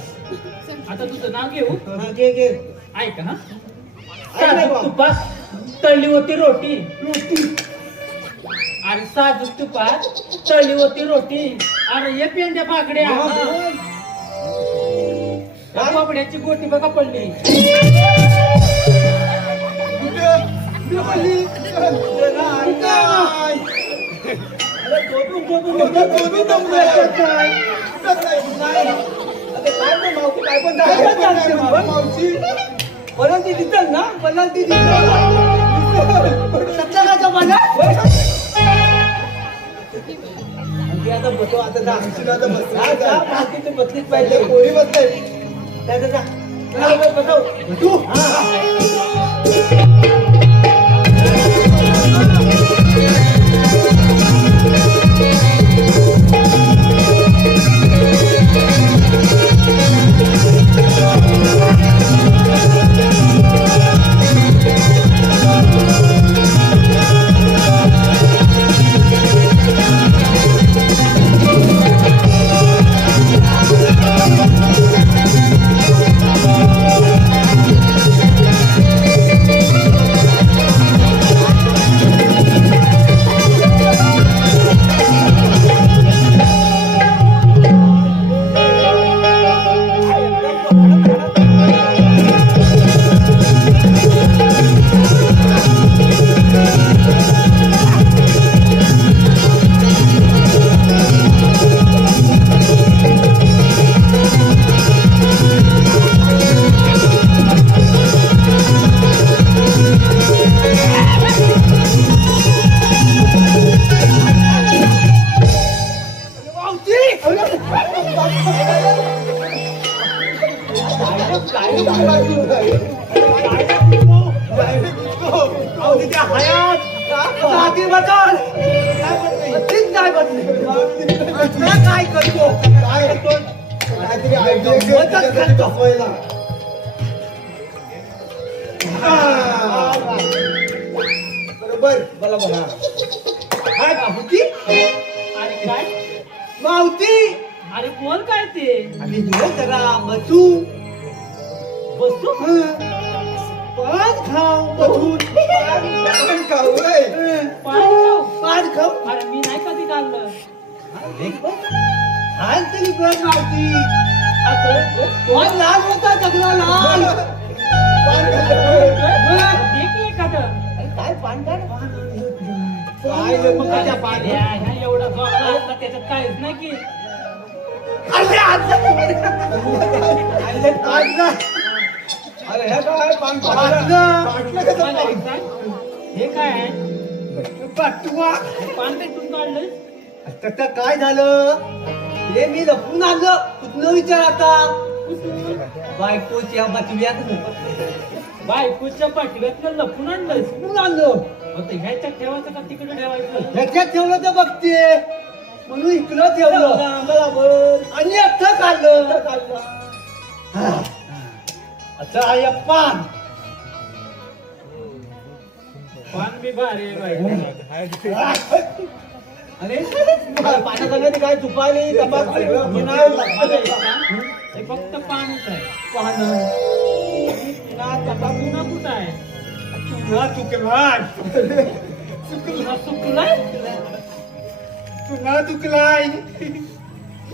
आता तुझं नाव घेऊ घे ऐक ना ऐक ना साजूक बा. तुपात तळली होती रोटी अरे साजूक तुपात तळली होती रोटी अरे ये पेंद्या बाकड्या बाबड्याची गोटी बघा पडली मावशी पलंती दिसत ना पलंती आता बसो आता बसलीच पाहिजे कोणी बसताय बसव त्या हयात हाती बदल तीच नाही बदली काय करतो काय करतो काहीतरी idea मदत करतो. पहिला. बरोबर बोला बोला. काय मावती अरे काय मावती अरे कोण काय ते आम्ही दिलं जरा बसू बसू पान खाऊ बसून आपण खाऊ रे. पान खाऊ अरे मी नाही कधी खाल्लं हाल तरी बघ मावती कोण लाल होता सगळा लाल पान खातो. दे की एखादं. काय पान काय काय रे मग त्या पान ह्या एवढा जोरात लागला, त्याच्यात काहीच नाही की अरे अरे हे काय पान पाटलं कसं मला पान? एक सांग, हे काय आहे पाठवा पान भेटून काढलं आता काय झालं हे मी लपून आलं कुठलं विचार आता बायकोच्या बातम्यात बायकोच्या पाठव्यात लपून आणलंस लपून आलं मग ते ह्याच्यात ठेवायचं का तिकडे ठेवायचं ह्याच्यात ठेवलं तर बघते म्हणून इकडं ठेवलं बरोबर आणि आता काढलं आता आहे पान पान बी भारी आहे बाई. अरे पाण्यात काय तुपाली मला एक सांग, हे फक्त पानच आहे पुन्हा कुठं आहे तुला चुकलाय पुन्हा सुकलाय तुला चुकलाय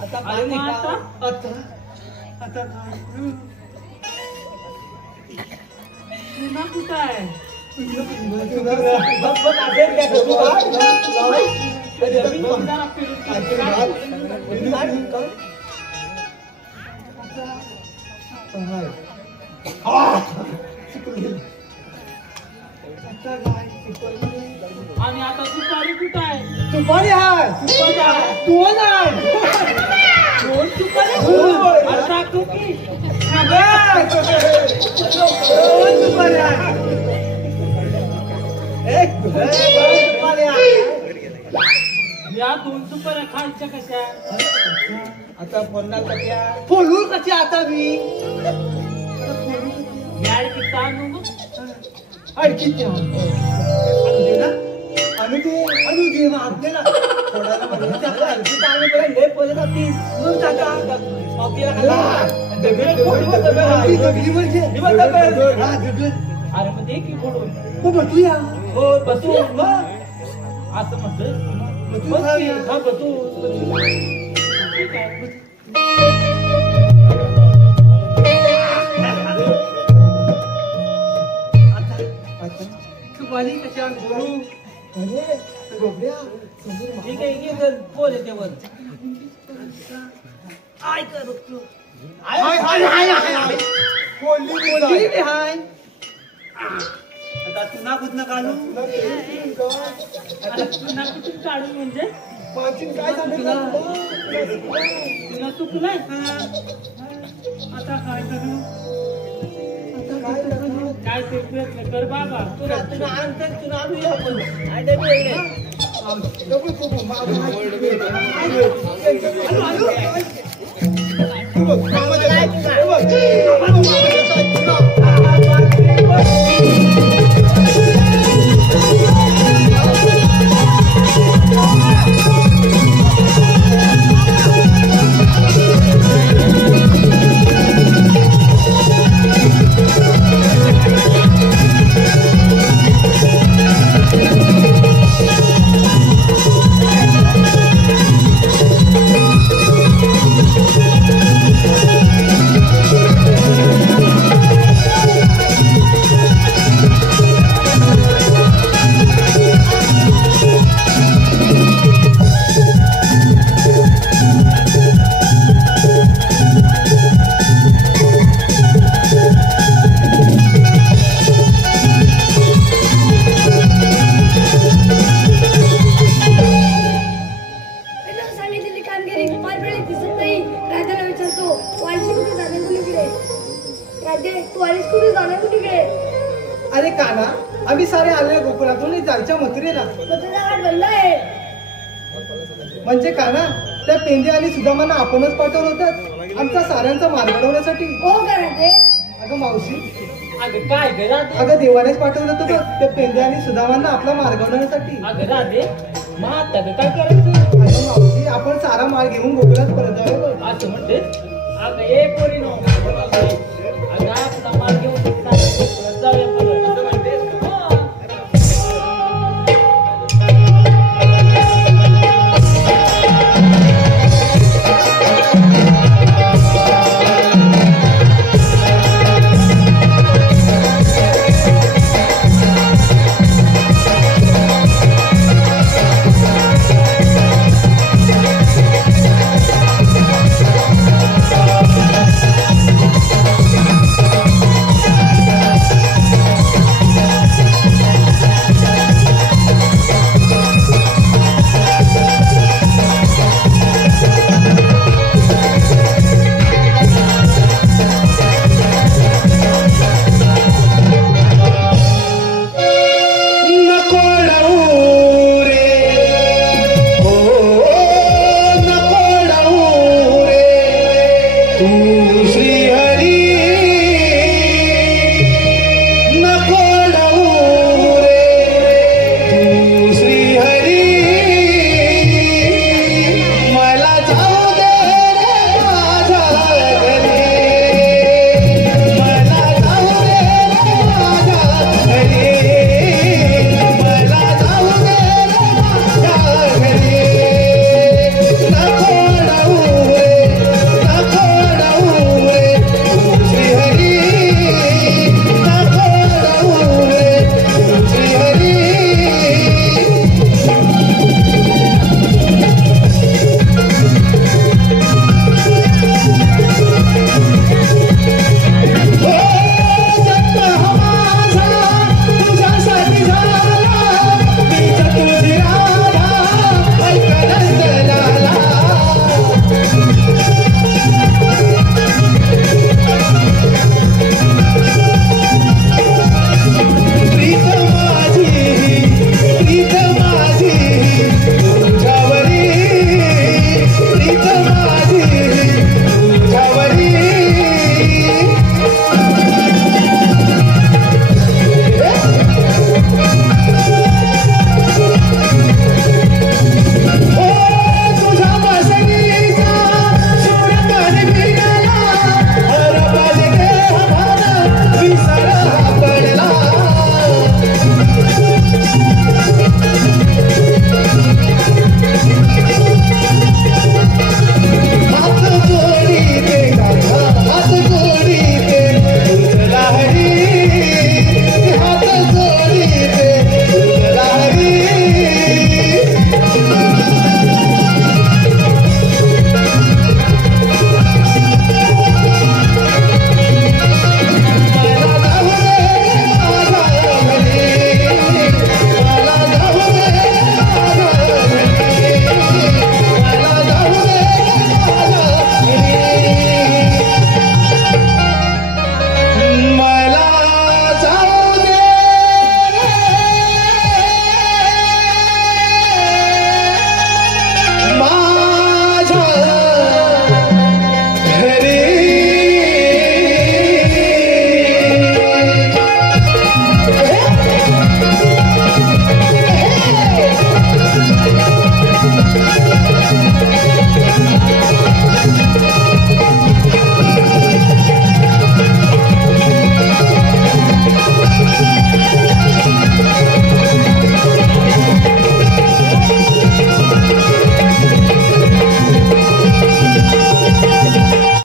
आता अरे मग आता? आता आता काय करू? पुन्हा कुठं आहे जमीन जरा फिरून आणि आता सुपारी कुठं आहे सुपारी हाय कुठं आहे? दोन आहे दोन सुपारी अरे दाखव की दोन सुपारी आहे एक दोन सुपारी आहे या दोन सुपाऱ्या खायच्या कशा आता फोडू कशी आता मी याड की ताण नको आणखी आणू दे ना आणू दे मग आपल्याला थोड्याला म्हणलं त्याला आणखी चांगलं बरं लय पडलं जातील मग टाका दगडी म्हणजे अरे मग दे की फोडून मग बसूया हो बसू मग असं म्हणतोय बसून बस की, खाऊया. हा बसू ठीक आहे. सुपारी कशा बोलू अरे गोबऱ्या समोर ठीक आहे की जर बोल येतेवर आय कर बघतो हाय बोलली बी हाय आता तुना कुठनं काढू आता पुन्हा कुठून काढून म्हणजे पाचीन काय सांगितलं? तुला चुकलंय आता काय करू काय ते प्रयत्न कर बाबा तुला आणतं तुला आणूया आपण काय ते वेगळे नको चुकू, मागं नाही. झालं तिकडे अरे काना, आम्ही सारे आले गोकुळातून जायच्या मथुरेला. मग तुझा हात बंद आहे. म्हणजे काना, त्या पेंदे आणि सुदामांना आपणच पाठवलं होतं आमचा साऱ्यांचा मार्ग घडवण्यासाठी. हो करा ते. अगं मावशी, अगं काय ग राधे? अगं देवानेच पाठवलं होतं बघ त्या पेंदे आणि सुदामांना आपला मार्ग घडवण्यासाठी. अगं राधे, मग आता ग काय करायचं? अगं मावशी, आपण सारा माल घेऊन गोकुळात परत जाऊया बघ. असं म्हणते. अगं ये पोरी नो. अगं